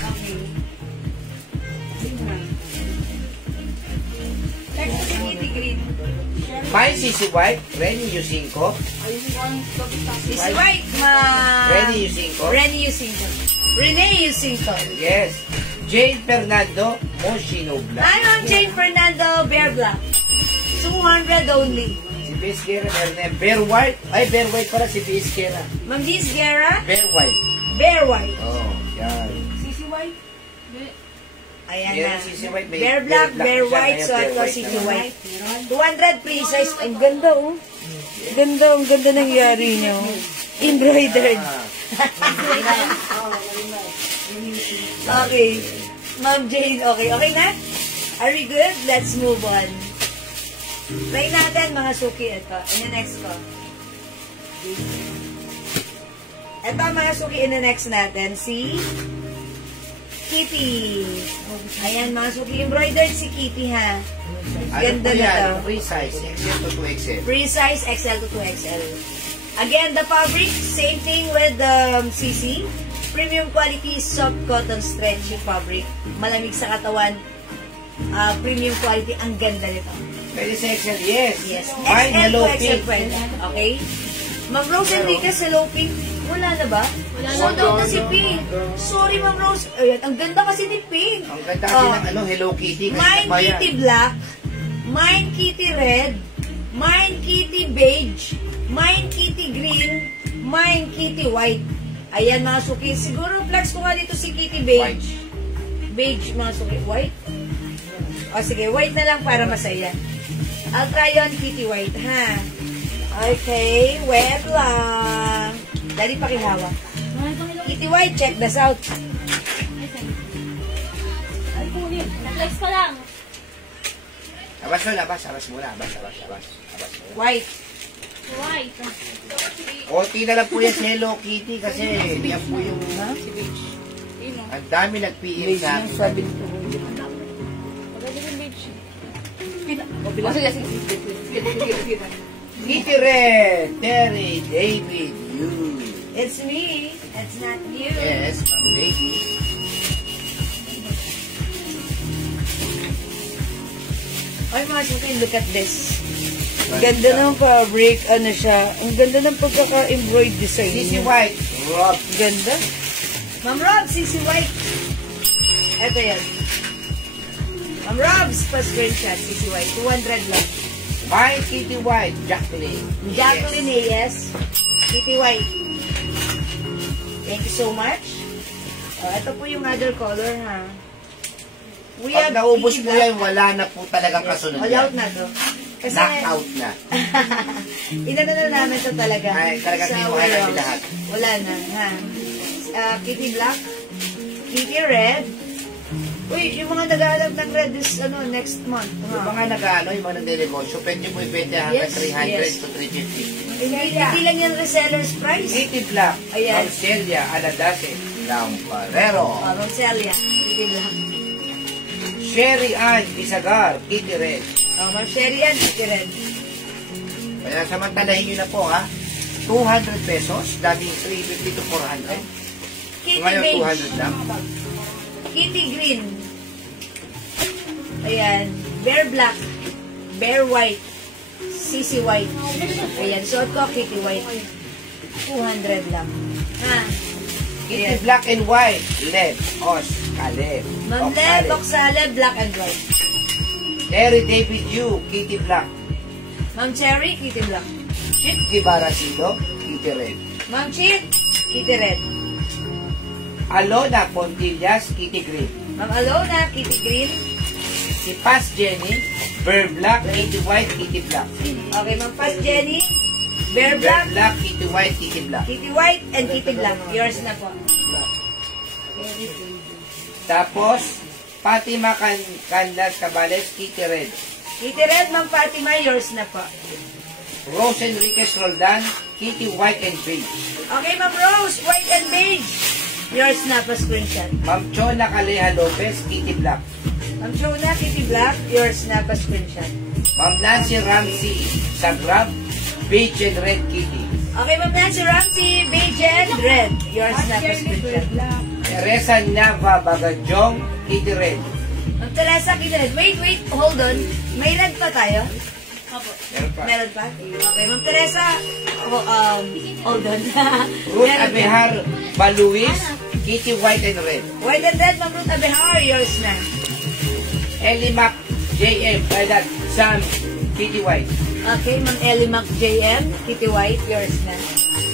Flex na si Kitty Green. May Sisi White, Renny Yusinko. Sisi White, Renny Yusinko. Rene Yusinko. Yes. Jane Fernando, Moshino Black. Ano, Jane Fernando, Bear Black. 200 only. Si Bisquera, Bear White. Ay, Bear White para si Bisquera. Ma'am Liz Guerra, Bear White. Bear White. Oh, yan. Sisi White. Ayan Meron na. Sisi White, may Bear Black, Bear siya, White, ngayon so Bear ito White Sisi naman. White. 200 free size. Ang ganda, oh. Ang ganda nangyari nyo. Embroidered. Okay. Ma'am Jane, okay. Okay na? Are we good? Let's move on. Try natin, mga suki. Ito. In the next ko. Ito, mga suki, in the next natin. Si Kitty. Ayan, mga suki. Embroidered si Kitty, ha? Ganda Ano po na yan? to. Free size, XL to 2XL. Free size, XL to 2XL. Again, the fabric, same thing with CC. Premium quality, soft cotton stretchy fabric. Malamig sa katawan. Premium quality, ang ganda nito. Pwede sa XL, yes. Yes. Fine, XL Hello to XL Pink. pwede. Okay? Ma'am Rose Enriquez, Hello Pink. Wala na ba? Sold out na si Pink. Sorry, Ma'am Rose. Ayan, ang ganda kasi ni Pink. Ang ganda kasi ng Hello Kitty. Kasi Mine nagbayan. Kitty Black, Mine Kitty Red, Mine Kitty Beige, Mine Kitty Green, Mine Kitty White. Ayan, mga suki. Siguro flex ko nga dito si Kitty White. Beige. Beige, mga suki. White? O sige, white na lang para masaya. I'll try on Kitty White, ha? Okay, wet lang. Dali pakihawa. Kitty White, check this out. Ay, kunin. Flex pa lang. Abas muna. White. White. Konti na lang po yan sa Hello Kitty kasi yan po yung ang dami nag-PM sa akin. Kitty Red, Terry, David, you. It's me. It's not you. Yes, baby. Ay, mga suki, look at this. Ganda ng fabric. Ano siya? Ang ganda ng pagkaka-embroidered design. Sisi White, Rob. Ganda. Ma'am Rob, Sisi White. Ito yan. Ma'am Rob's pa-screenshot, Sisi White. 200 lang. My Kitty White, Jacqueline. Jacqueline Reyes. Kitty White. Thank you so much. Ito po yung other color, ha? We Pag have naubos Kitty mo Black. yan, wala na po talagang kasunod All out yan. na to. Kasi, Knockout na. inano na namin ito talaga. Ay, talagang Sa kinuha namin warehouse. lahat. Wala na, ha? Kitty Black, Kitty Red. Uy, yung mga naghahanap ng red is, next month. Yung mga nag-ano, yung mga nagde-negosyo, pwede mo ibenta hanggang Yes, 300 yes. to 350. Hindi lang yan reseller's price. Kitty Black, Ayan. Marcelia Aladase, Lamparero, Roselia, Kitty Black. Sherry Ann Isagar, Kitty Red. Ma'am Sherry yan, Kitty Red. Kaya samantalahin nyo na po ha, 200 pesos, dating 350 to 400. Kitty Ngayon Beige. 200 lang. Kitty Green. Ayan. Bear Black. Bear White. Sisi White. Ayan. Suot ko, Kitty White. 200 lang. Ha? Kitty Ayan. Black and White, Lev, Os, Caleb, Ma'am Lev, Oksala, Black and White. Terry David Yu, Kitty Black, Ma'am Cherry, Kitty Black. Chip Gibarasilo, Kitty Red, Ma'am Chit, Kitty Red. Alona Pontillas, Kitty Green, Ma'am Alona, Kitty Green. Si Pas Jenny, Bear Black, Kitty White, Kitty Black. Okay, Ma'am Pas Jenny, Bear Bear Black, Black, Kitty White, Kitty Black. Kitty White, and Kitty Black. Yours na po. Tapos, Fatima Candas Cabales, Kitty Red. Kitty Red, Ma'am Fatima, yours na po. Rose Enriquez Roldan, Kitty White and Beige. Okay, Ma'am Rose, white and beige. Yours na po, screenshot. Ma'am Chona Caleja Lopez, Kitty Black. Ma'am Chona, Kitty Black, yours na po, screenshot. Ma'am Nancy Ramsey Sagrab, Beige and Red Kitty. Okay, Ma'am Nancy Ramsey, beige and red. Yours na po, screenshot. Teresa Nava Bagajong, Kitty Red. Ma'am Teresa, Kitty Red. Wait, hold on. May red pa tayo? Meron pa. Meron pa? Okay, Ma'am Teresa, hold on. Ruth Meron pa. Abehar Baluis, Kitty White and Red. White and red, Ma'am Ruth Abehar, yours na. Ellie Mac JM, that Sam, Kitty White. Okay, Ma'am Ellie Mac JM, Kitty White, yours na.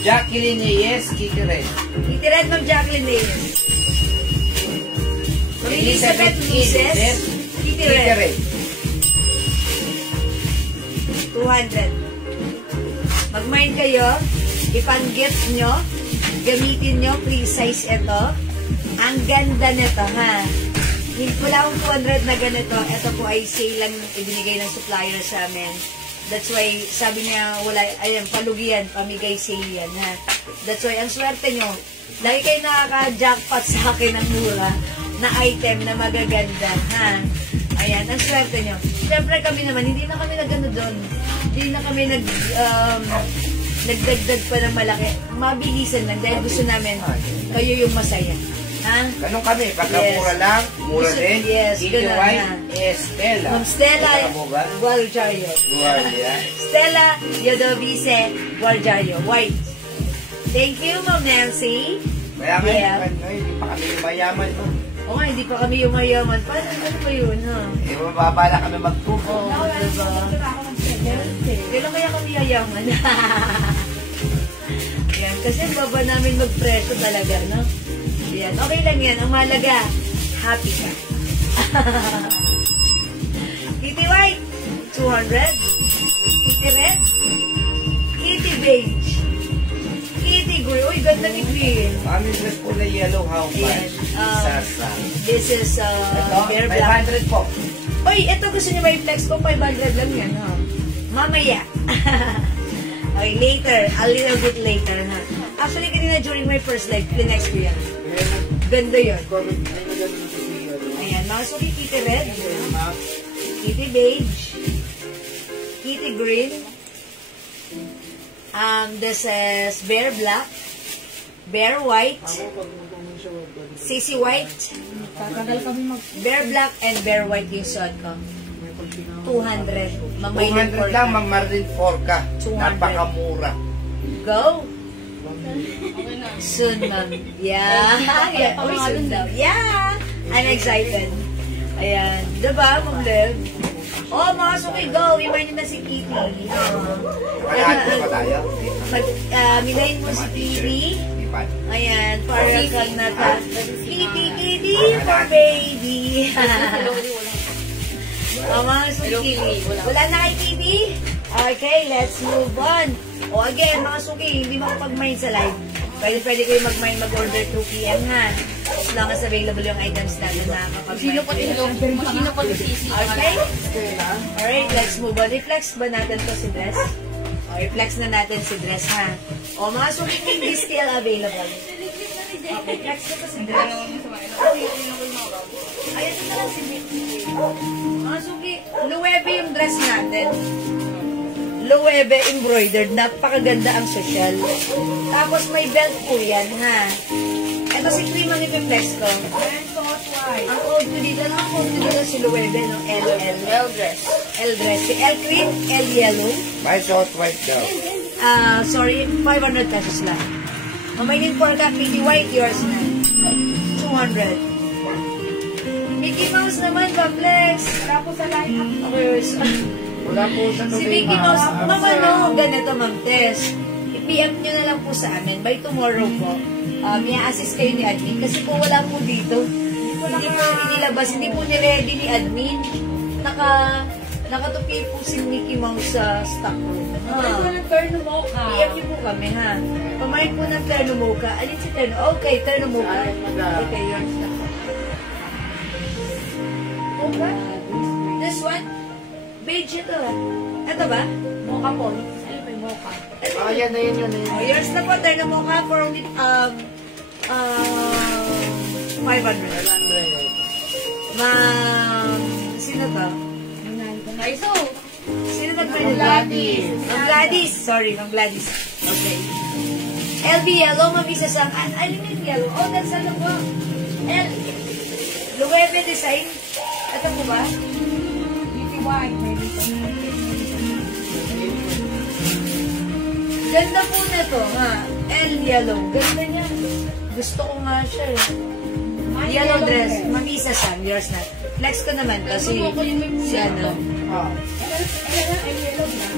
Jacqueline Reyes, Kitty Red. Kitty Red, Ma'am Jacqueline Reyes. Ma'am Elizabeth Luises, Kitty Red. 200. Mag-mine kayo, ipan-gift nyo, gamitin nyo, free size ito. Ang ganda nito, ha? Wala akong 200 na ganito. Ito po ay sale lang ibinigay ng supplier sa amin. That's why, sabi niya, wala, ayan, palugian, pamigay sale yan, ha? That's why, ang swerte nyo, lagi kayo nakaka-jackpot sa akin ng mura na item na magaganda, ha? Ayan, ang swerte nyo. Siyempre kami naman, hindi na kami nag-ano doon. Hindi na kami nagdagdag pa ng malaki. Mabilisan lang dahil gusto namin kayo yung masaya. Ha? Ganun kami, pagka Yes. mura lang, mura Gusto- din. yes, Kitty ganun, White, ha. Stella. Ma'am Stella Kita mo ba? Guarjario. Guardia. Stella Yodovice Guarjario. White. Thank you, Ma'am Nancy. Kaya nga, Yeah. hindi pa kami mayaman. No? Oo nga, hindi pa kami yung mayaman. Paano ano ba yun, ha? Eh, mababa na kami magtubo. Oo, diba? Kailan kaya kami yayaman? Yan, kasi baba namin mag-presyo talaga, no? Yan, okay lang yan. Ang mahalaga, happy ka. Kitty White, 200. Kitty Red. Kitty Beige. Kitty Green. Uy, ganda ni Green. Kami dress po na yellow, how much? Yan, Sasa. This is Ito, Bear Black. 500 po. Uy, ito gusto niyo may flex ko, 500 lang yan, ha? Mamaya. Okay, later. A little bit later, ha? Actually, kanina during my first live, flex ko yan. Ganda yun. Ayan, mga suki, Kitty Red, Kitty Beige, Kitty Green, this is Bear Black, Bear White, Sissy White, Bear Black, and Bear White yung suot ko. 200. Mamay 200 lang, Ma'am Marlene Forca. 200. Napakamura. Go! Okay na. Soon, ma'am. Yeah. Yeah. Uy, soon daw. Yeah. I'm excited. Ayan. Diba, Ma'am Lev? Oh, mga suki, go. Remind nyo na si Kitty. Kaya ito pa tayo. Minayin mo si Kitty. Ipan. Ayan. Para kang nata. Kitty for baby. Oh, mga suki. Wala na kay Kitty? Okay, let's move on. O again, mga suki, hindi makapag-mine sa live. Pwede kayo mag-mine, mag-order 2 p.m. ha. As long as available yung items natin na Sino pa kapag-mine. sino pa sisi? Okay? Alright, let's move on. I-flex ba natin to si Dress? O, i-flex na natin si Dress ha. O, mga suki, hindi still available. Okay, flex na to si Dress. Ayan na lang si Nick. Mga suki, luwebe yung dress natin. Luwebe embroidered. Napakaganda ang social. Tapos may belt po yan, ha? Ito si Cream ang ipiplex ko. Ang code ko dito, ang code ko dito si Luwebe, no? LL. L-dress. L-dress. Si L Cream, L Yellow. May short white daw. Sorry, 500 pesos lang. Mamayin for ka, Kitty White, yours na. 200. Mickey Mouse naman, Bablex. Wala po sa line-up. Okay, Wala po sa si Mickey Mouse, ma'am, ano, ganito, Ma'am Tess. I-PM nyo na lang po sa amin. By tomorrow po, i-assist kayo ni admin. Kasi po wala po dito. Hindi po inilabas. Hindi po ni-ready ni admin. nakatupi po si Mickey Mouse sa stock room. Pamain ko ng Terno Mocha. EFT po kami, ha? Pamain po ng Terno Mocha. Alin si Terno? Okay, Terno Mocha. Ay, madam. Okay, yours na po. Okay. This one? Beige ito, ha? Ito ba? Mocha po. Ano ba yung Mocha? Ah, yan na yun. Oh, yours na po, Terno Mocha for only, 500. Ma'am, sino to? Kaiso. Sino Ma'am nag-Terno? Gladys. Ma'am Gladys. Sorry, Ma'am Gladys. Okay. LB Yellow, Ma'am Isa Sang. Alin yung yellow? Oh, that's ano po? L. Luwebe Design. Ito po ba? Beauty White. May dito. Ganda po na to, ha? L Yellow. Ganda niya. Gusto ko nga siya, eh. Yellow dress. Ma'am Isa Sang. Yours na. Flex ko naman to. Si ano. Ah. Ay, yellow na.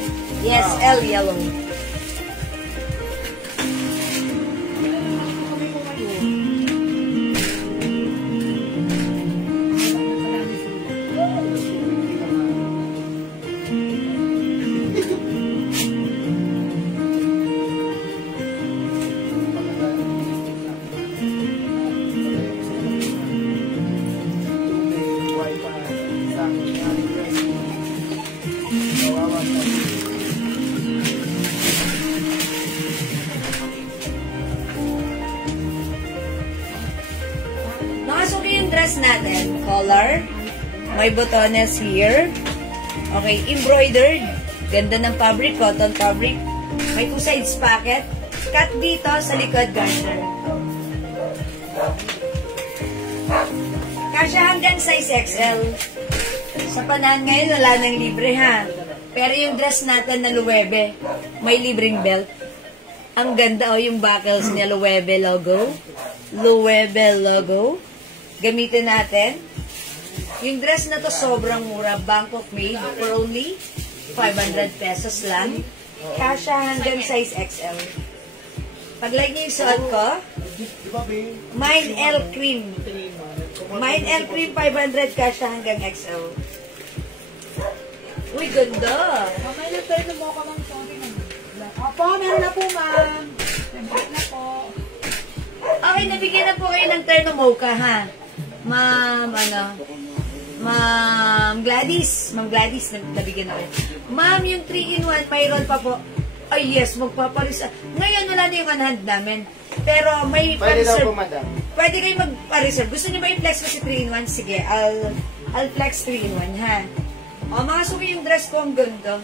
Yes, L Yellow. Nakasuki yung dress natin. Collar. May botones here. Okay, embroidered. Ganda ng fabric, cotton fabric. May two sides pocket. Cut dito sa likod garter. Kasya hanggang size XL. Sa panahon ngayon, wala nang libre, ha? Pero yung dress natin na Luwebe, may libreng belt. Ang ganda, yung buckles niya, Luwebe logo. Luwebe logo. Gamitin natin. Yung dress na to sobrang mura. Bangkok made for only 500 pesos lang. Kasya hanggang size XL. Pag like niyo yung suot ko, Mine L Cream. Mine L Cream 500 kasya hanggang XL. Uy, ganda. Mamay na Terno Mocha, Ma'am. Sorry naman. Opo, meron na po, Ma'am. Meron na po. Okay, nabigyan na po kayo ng Terno Mocha, ha? Ma'am Gladys. Ma'am Gladys, nabigyan na kayo. Ma'am, yung 3-in-1, mayroon pa po. Ay, yes, magpaparis. Ngayon, wala na yung on-hand namin. Pero may Pwede daw pa-reserve. po, madam. Pwede kayo magpa-reserve. Gusto niyo ba i-flex ko si 3-in-1? Sige, I'll flex 3-in-1, ha? O, mga suki yung dress ko, ang ganda.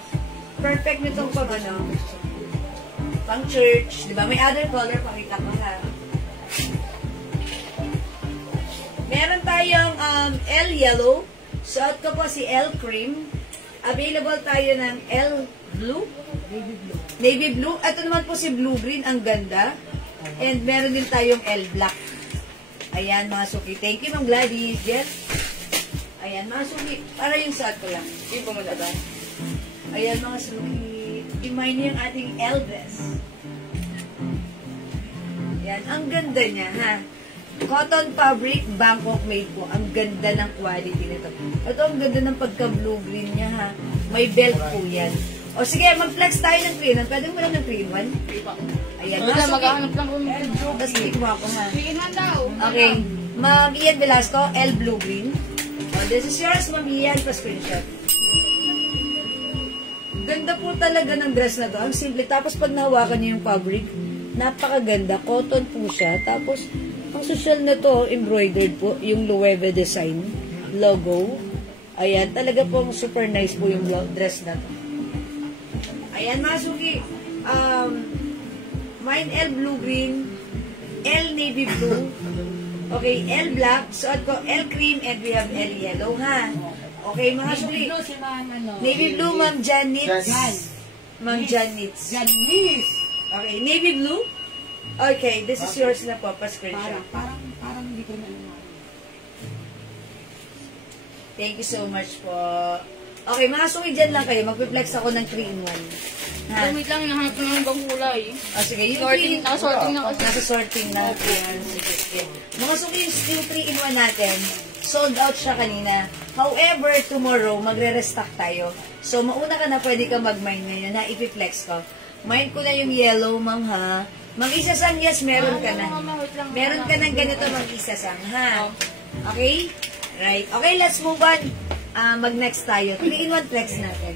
Perfect nitong pang pang church. Diba? May other color, pakita ko, ha? Meron tayong L Yellow. Suot ko po si L Cream. Available tayo ng L Blue. Navy Blue. Ito naman po si Blue Green. Ang ganda. And meron din tayong L Black. Ayan, mga suki. Thank you, Ma'am Gladys. Yes. Ayan, mga suki. Para yung suot ko lang. Hindi po malaban. Ayan, mga suki. Imay niyo yung ating L dress. Ayan, ang ganda niya, ha? Cotton fabric, Bangkok made po. Ang ganda ng quality nito. Ito, ang ganda ng pagka-blue green niya, ha? May belt po yan. O sige, mag-flex tayo ng 3-in-1. Pwede mo lang ng 3-in-1? Ayan, Wala, nasuki. maghahanap lang kami. Tapos ikuha ko, ha? Tingnan daw. Okay. Ma'am Ian Velasco, L Blue Green. O, this is yours, Ma'am Ian, pa-screenshot. Ganda po talaga ng dress na to. Ang simple. Tapos pag nahawakan niyo yung fabric, napakaganda. Cotton po siya. Tapos, ang social na to, embroidered po, yung Luwebe design, logo. Ayan, talaga pong super nice po yung dress na to. Ayan, mga suki. Mine L Blue Green, L Navy Blue, okay, L Black, suot ko L Cream, and we have L Yellow, ha? Okay, mga suki. Blue si Ma'am, ano? Navy Blue, Ma'am Janitz. Ma'am Janitz. Janice. Okay, Navy Blue. Okay, this is yours na po, pa-screenshot. Parang hindi ko na alam. Thank you so much po. Okay, mga suki, dyan lang kayo. Magpiplex ako ng 3-in-1. Ha? Wait lang, hinahanap ko ng ibang kulay. O, sige. Yung Sorting, nakasorting na kasi. Nasa sorting na. Ayan, sige. Mga suki, yung 3-in-1 natin, sold out siya kanina. However, tomorrow, magre-restock tayo. So, mauna ka na, pwede ka mag-mine ngayon, ha? Ipi-flex ko. Mine ko na yung yellow, ma'am, ha? Mag-isasang, yes, meron ka na. Meron ka ng ganito, mag-isasang, ha? Okay? Right. Okay, let's move on. Mag-next tayo. 3-in-1 flex natin.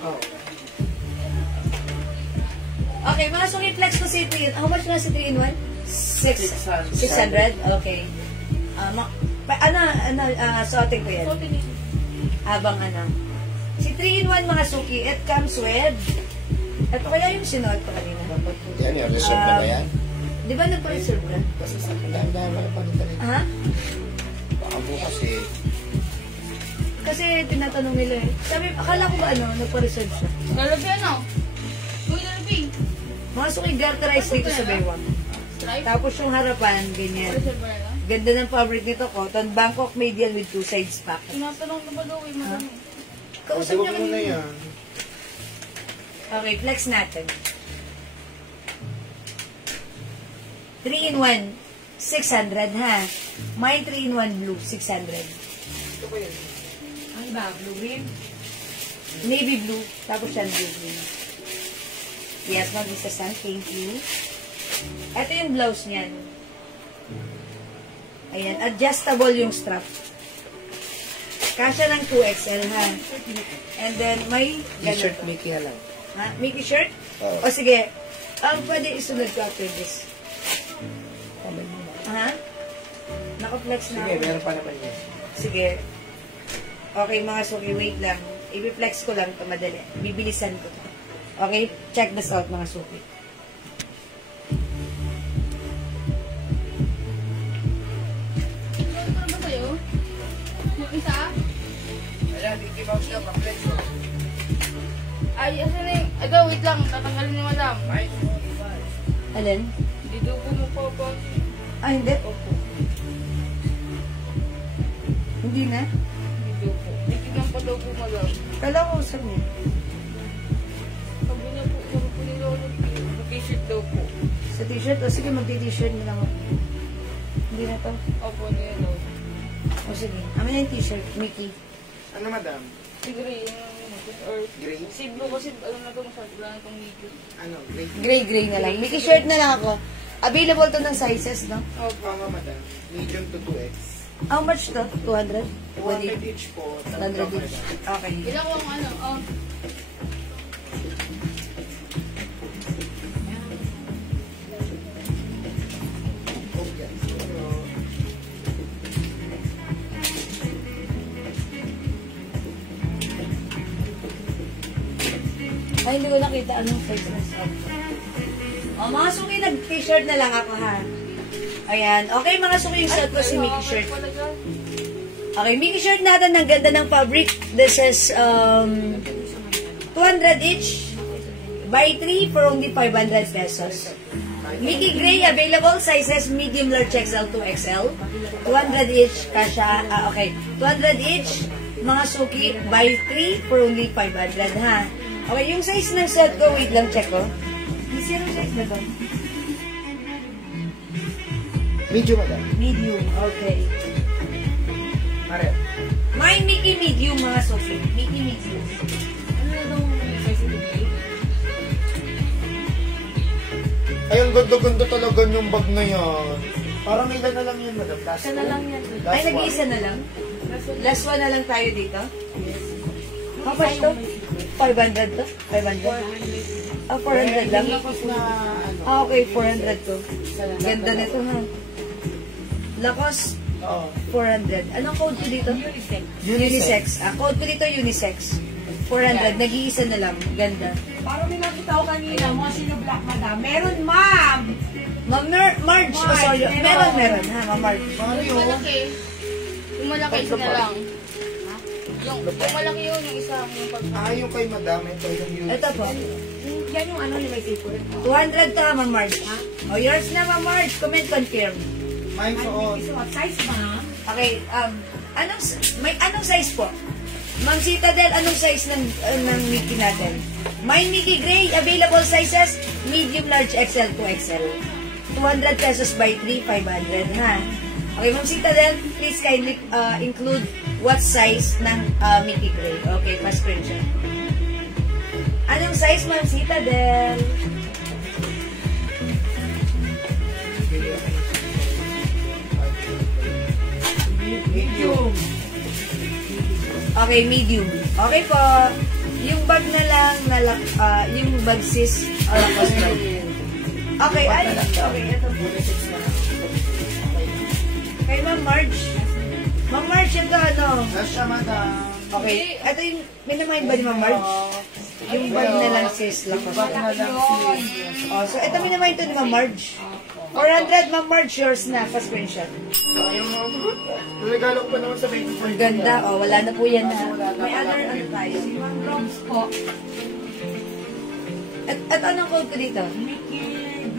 Oh. Okay, mga suki flex ko si 3. How much na si 3-in-1? 600. Okay. Sorting ko yan. Habang si 3-in-1 mga suki, it comes with, ito kaya yung sinuot ko kanina. Yan yun, reserve na ba yan? Di ba nag-reserve na? Dahil wala pa nito rin. Ha? Baka bukas eh. Kasi tinatanong nila eh. Sabi, akala ko ba nagpa-reserve siya? Lalabi ano? Uy, lalabi. Mga suki garterized dito sa Baywang. Stripe? Tapos yung harapan, ganyan. Reserve na lang? Ganda ng fabric nito, cotton. Bangkok medial with 2 sides pack. Tinatanong na ba daw eh, madami? Kausap niya Muna kanina. yan. Okay, flex natin. 3-in-1, 600 ha. My 3-in-1 blue, 600. Ito ba yun? Ano ba? Blue green? Navy blue, tapos yan blue green. Yes, mag-isasan. Thank you. Ito yung blouse niyan. Ayan, adjustable yung strap. Kasya ng 2XL ha. And then may T-shirt ganito. Mickey lang. Ha? Mickey shirt? Oo. O sige, pwede isunod ko after this. Ha? Naka-flex na Sige, ako. meron pa naman yan. Sige. Okay, mga suki, wait lang. I-flex ko lang ito madali. Bibilisan ko to. Okay? Check this out, mga suki. Ano ba sa'yo? Yung isa? Wala, Mickey Mouse na, pa-flex mo. Ay, asan na yung... Ito, wait lang. Tatanggalin ni madam. Alin? Dito po mo pa pa. Ah, hindi? Opo. Hindi na? Dito po. Titignan pa daw po madam. Kala ko saan niya. Sabi niya po, sabi po ni Lolo, t-shirt daw po. Sa t-shirt? O sige, magti-t-shirt na lang ako. Hindi na to. Opo, niya Lolo. O sige. Amin na yung t-shirt, Mickey. Ano, madam? Si Gray, or Gray? si Blue kasi ano na itong short, wala na itong medium. Ano? Gray? Gray na lang. Mickey shirt na lang ako. Available to ng sizes, no? Opo. Tama, madam. Medium to 2X. How much to? 200? 200 each po. 100 each. Okay. Ilan ko ang ano, Ay, hindi ko nakita anong size na stock. O, mga suki, nag-t-shirt na lang ako, ha? Ayan. Okay, mga suki, yung suot ko si Mickey shirt. Okay, Mickey shirt natin. Ang ganda ng fabric. This is 200 each. Buy 3 for only 500 pesos. Mickey Gray, available sizes medium, large, XL, 2XL. 200 each. Kasha, okay. 200 each. Mga suki, buy 3 for only 500, ha? Okay, yung size ng set ko, wait lang, check ko. Yung size na to? Medium, madam. Medium, okay. Mare. May Mickey medium, mga suki. Mickey medium. Ano na daw yung size ni Gray? Ay, ang ganda-ganda talaga yung bag na yan. Parang ilan na lang yan, madam. Last Isa na lang yan. Ay, nag-iisa na lang? Last one na lang tayo dito? How much to? 500 to? 500? Ah, 400 lang? Ah, okay, 400 to. Ganda nito, ha? Lakos, Oo. 400. Anong code ko dito? Unisex. Ah, code ko dito unisex. 400. Nag-iisa na lang. Ganda. Parang may nakita ko kanina, mga sino black madam. Meron, ma'am! Ma'am Marge. Oh, sorry. Meron, ha, Ma'am Marge. Yung malaki. Yung malaki, isa na lang. Yung malaki yun, yung isa. Yung pag... Ah, yung kay madam. Ito yung unisex. Ito po. Yan yung ano, yung may favorite. 200 to, ha, Ma'am Marge. Oh, yours na, Ma'am Marge. Comment confirm. Mine suot. Size, ma'am? Okay, anong size po? Ma'am Citadel, anong size ng Mickey natin? My Mickey Gray, available sizes, medium, large, XL, 2XL. 200 pesos by 3, 500, ha? Okay, Ma'am Citadel, please kindly include what size ng Mickey Gray. Okay, pa-screenshot. Anong size, Ma'am Citadel? Medium. Okay, medium. Okay po. Yung bag na lang, yung bag sis, Lacoste bag. Okay, ay, okay, ito po. Kay Ma'am Marge. Ma'am Marge, ito ano? Nasya, madam. Okay, ito yung, minamayin ba ni Ma'am Marge? Yung bag na lang sis, Lacoste Bag na bag. lang sis. Oh, so ito minamayin ito ni Ma'am Marge. 400, Ma'am Marge, yours na, pa-screenshot. Regalo ko pa naman sa baby. Ang ganda, oh, wala na po yan na. May other, ano tayo? Si Ma'am Rose po. At anong code ko dito? Mickey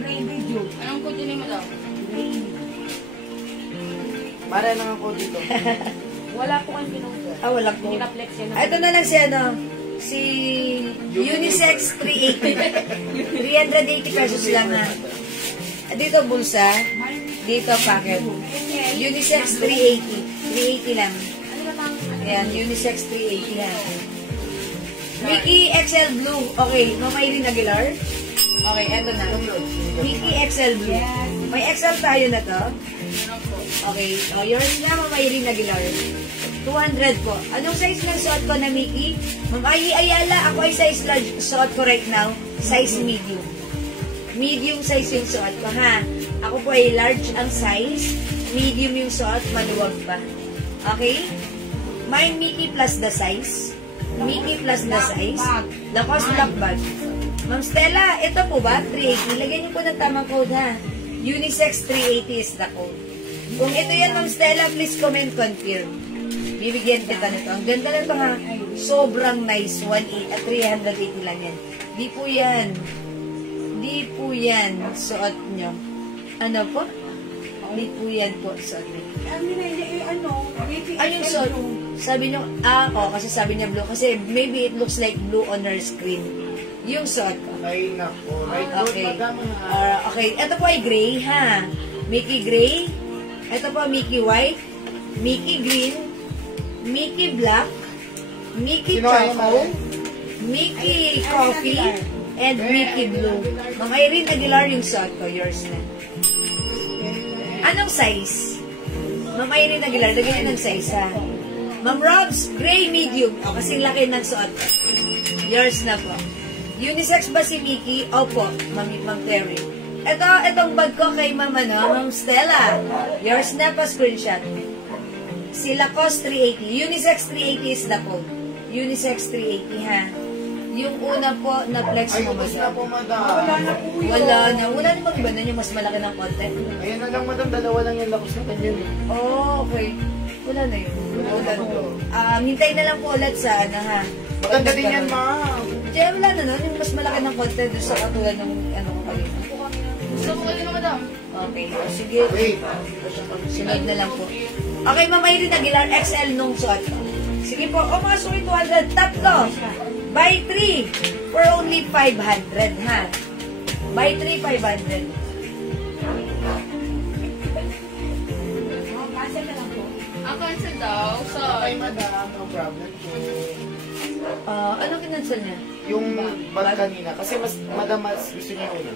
Gray Video. Anong kunin mo daw? Mara lang ako dito. Wala po kang pinuha. Wala po. Kinaplex yan. Ito na lang si ano, si Unisex 380. 380 pesos lang na. Dito bulsa, dito packet. Unisex 380. 380 lang. Ayan, Unisex 380 lang. Mickey XL Blue. Okay, Mamaylin Aguilar. Okay, eto na. Mickey XL Blue. May XL tayo na to. Okay, so yours na, Mamaylin Aguilar. 200 po. Anong size ng suot ko na Mickey? Ma'am Ayi Ayala, ako ay size large suot ko right now. Size medium. Medium size yung suot ko, ha? Ako po ay large ang size. Medium yung suot, maluwag pa. Okay? Mine Mickey plus the size. Mickey plus the size. Lacoste black bag. Ma'am Stella, ito po ba? 380. Lagyan niyo po ng tamang code, ha? Unisex 380 is the code. Kung ito yan, Ma'am Stella, please comment confirm. Bibigyan kita nito. Ang ganda na ito, ha? Sobrang nice. 380 lang yan. Di po yan. Di po yan suot nyo. Ano po? Di po yan po suot nyo. Ano yung suot? Sabi nyo, kasi sabi niya blue. Kasi maybe it looks like blue on her screen. Yung suot ko. Ay, nako. Right, Okay. madam. Okay. Ito po ay gray, ha? Mickey gray. Ito po Mickey white. Mickey green. Mickey black. Mickey charcoal. Mickey coffee. And Mickey blue. Mga Irene Aguilar yung suot ko. Yours na. Anong size? Ma'am Irene Aguilar, lagyan ng size, ha? Ma'am Robs, gray medium. O, kasing laki ng suot ko. Yours na po. Unisex ba si Mickey? Opo, Ma'am Terry. Itong bag ko kay Ma'am Stella. Yours na pa, screenshot. Si Lacoste 380. Unisex 380 is the code. Unisex 380, ha? Yung una po, na-flex Ay, mo ubos na ba? po, madam. Wala na. Wala namang iba na yung mas malaki ng content. Ayan na lang, madam. Dalawa lang yung lakos na ganyan. Oh, okay. Wala na yun. Wala na. Hintay na lang po ulit sa ano, ha? Maganda din yan, ma'am. Diyan, wala na nun. Yung mas malaki ng content doon sa katulad ng ano ko kanina. Gusto ko kanina, madam. Okay. Sige. Wait. Sunod na lang po. Okay, Ma'am Irene Aguilar, XL nung suot ko. Sige po. O, mga suot 200. Tatlo. Buy 3 for only 500, ha? Buy 3, 500. Cancel na lang po. Ang cancel daw sa... Ay, madam. No problem po. Ano kinansel niya? Yung bag kanina. Kasi madam, mas gusto niya una.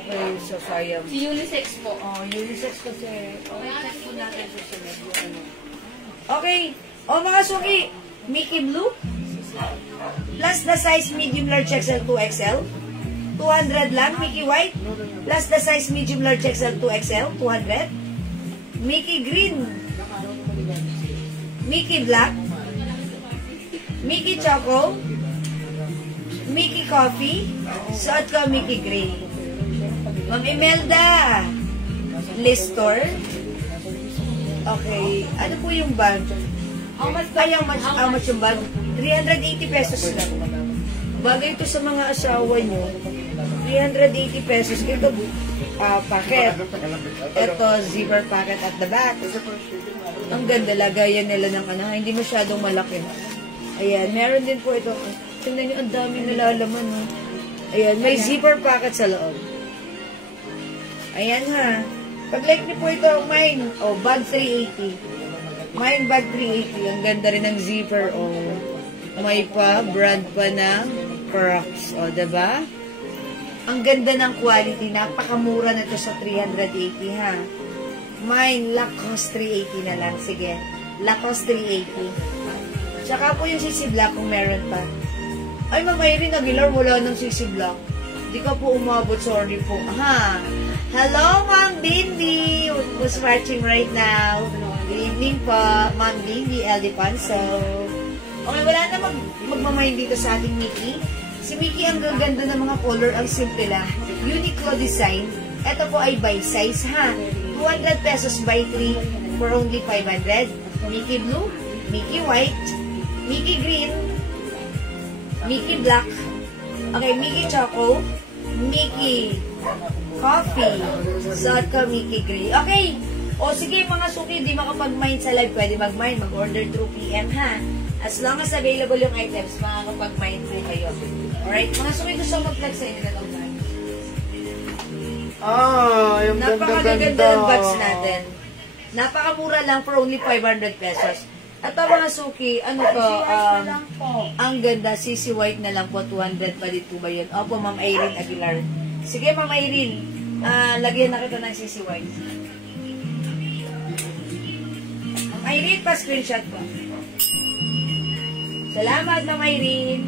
Okay. So, sayang. Si Unisex po. Unisex kasi. Okay, check po natin sa sunod yung ano. Okay. O, mga suki. Mickey Blue. Plus the size medium large XL 2XL. 200 lang. Mickey White. Plus the size medium large XL 2XL. 200. Mickey Green. Mickey Black. Mickey Choco. Mickey Coffee. Suot ko Mickey Gray. Ma'am Imelda. Listor. Okay. Ano po yung bag? How much yung bag? 380 pesos lang. Bagay ito sa mga asawa nyo. 380 pesos. Ito, packet. Ito, zipper packet at the back. Ang ganda, lagayan nila ng ano, hindi masyadong malaki. Ayan, meron din po ito. Tingnan nyo, ang daming nalalaman. No? Ayan, may zipper packet sa loob. Ayan ha. Pag like niyo po ito, mine. Bag 380. Mine bag 380. Ang ganda rin ng zipper, oh. May pa, brand pa ng Crocs, oh, diba? Ang ganda ng quality. Napakamura na to sa 380, ha? Mine, Lacoste 380 na lang. Sige. Lacoste 380. Tsaka po yung CC Black kung meron pa. Ay, Ma'am Irene Aguilar, wala ng CC Black. Di ka po umabot, sorry po. Ha? Hello, Ma'am Bindi, who's watching right now. Good evening po, Ma'am Bindi, LD Panso. Okay, wala na magmamayin dito sa ating Mickey. Si Mickey, ang gaganda ng mga color, ang simple lang. Uniqlo design. Ito po ay by size, ha? 200 pesos by 3 for only 500. Mickey blue, Mickey white, Mickey green, Mickey black, okay, Mickey choco, Mickey coffee, suot ko Mickey gray. Okay, o sige mga suki, di makapag-mine sa live, pwede mag-mine, mag-order through PM, ha? As long as available yung items, makakapag-mine po kayo. Alright, mga suki, gusto mag-plug sa inyo na ito. Yung napakaganda ng bags natin. Napakamura lang for only 500 pesos. At ang mga suki, ano to, ang ganda, CC White na lang po, 200 pa dito ba yun? Opo, Ma'am Irene Aguilar. Sige, Ma'am Irene, lagyan na kita ng CC White. Ma'am Irene, pa-screenshot ko. Salamat, Ma'am Irene.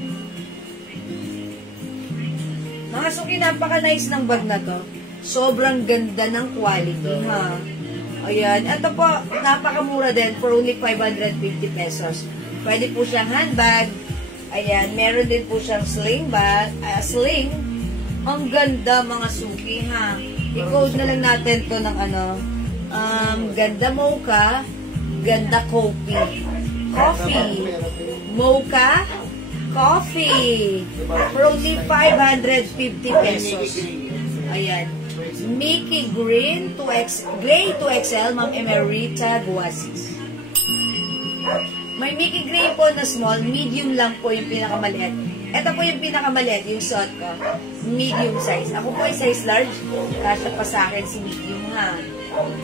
Mga suki, napaka-nice ng bag na to. Sobrang ganda ng quality, ha? Ayan. Ito po, napakamura din for only 550 pesos. Pwede po siyang handbag. Ayan. Meron din po siyang sling bag. Sling. Ang ganda, mga suki, ha? I-code na lang natin to ng ano. Ganda mocha. Ganda coffee. Coffee. Mocha. Coffee. For only 550 pesos. Ayan. Mickey Green 2X, Gray 2XL, Ma'am Emerita Guasis. May Mickey Gray po na small, medium lang po yung pinakamaliit. Ito po yung pinakamaliit, yung suot ko. Medium size. Ako po ay size large. Kasya pa sa akin si medium, ha.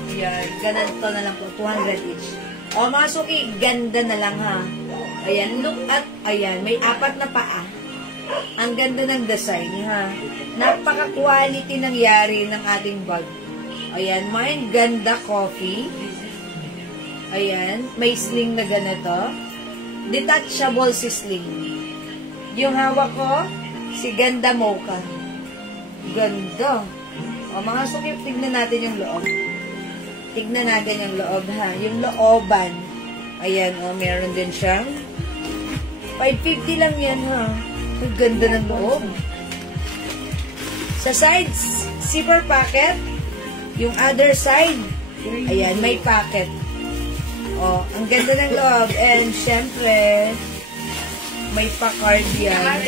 Ayan, ganito na lang po, 200 each. O mga suki, ganda na lang, ha. Ayan, look at, ayan, may 4 na paa. Ang ganda ng design, ha. Napaka-quality nangyari ng ating bag. Ayan, mine, ganda coffee. Ayan, may sling na ganito. Detachable si sling. Yung hawak ko, si ganda mocha. Ganda. O, mga sukip, tignan natin yung loob. Tignan natin yung loob, ha. Yung looban. Ayan, o, meron din siyang 550 lang yan, ha. Ang ganda ng loob. Sa sides, zipper pocket. Yung other side, ayan, may pocket. Oh, ang ganda ng loob. And, syempre, may pa-card yan.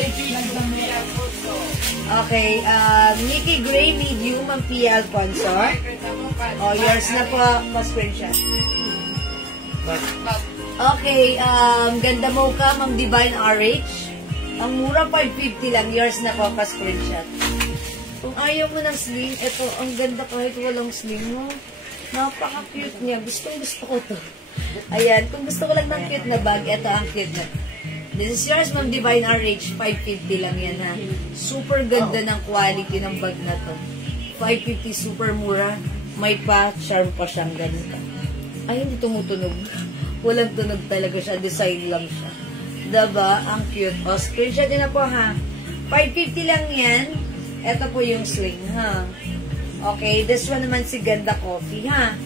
Okay, Mickey Gray medium, ang Pia Alfonso. Oh, yours na po, pa-screenshot. Okay, ganda mocha, Ma'am Divine RH. Ang mura, 550 lang. Yours na po, pa-screenshot. Kung ayaw mo ng sling, ito, ang ganda kahit walang sling mo. Napaka-cute niya. Gusto ko to. Ayan, kung gusto ko lang ng cute na bag, ito ang cute na. This is yours, Ma'am Divine RH. 550 lang yan, ha. Super ganda ng quality ng bag na to. 550, super mura. May pa-charm pa siyang ganito. Ay, hindi tumutunog. Walang tunog talaga siya. Design lang siya. Diba? Ang cute. O, screenshot din na po, ha. 550 lang yan. Ito po yung sling, ha. Okay, this one naman si Ganda Coffee, ha.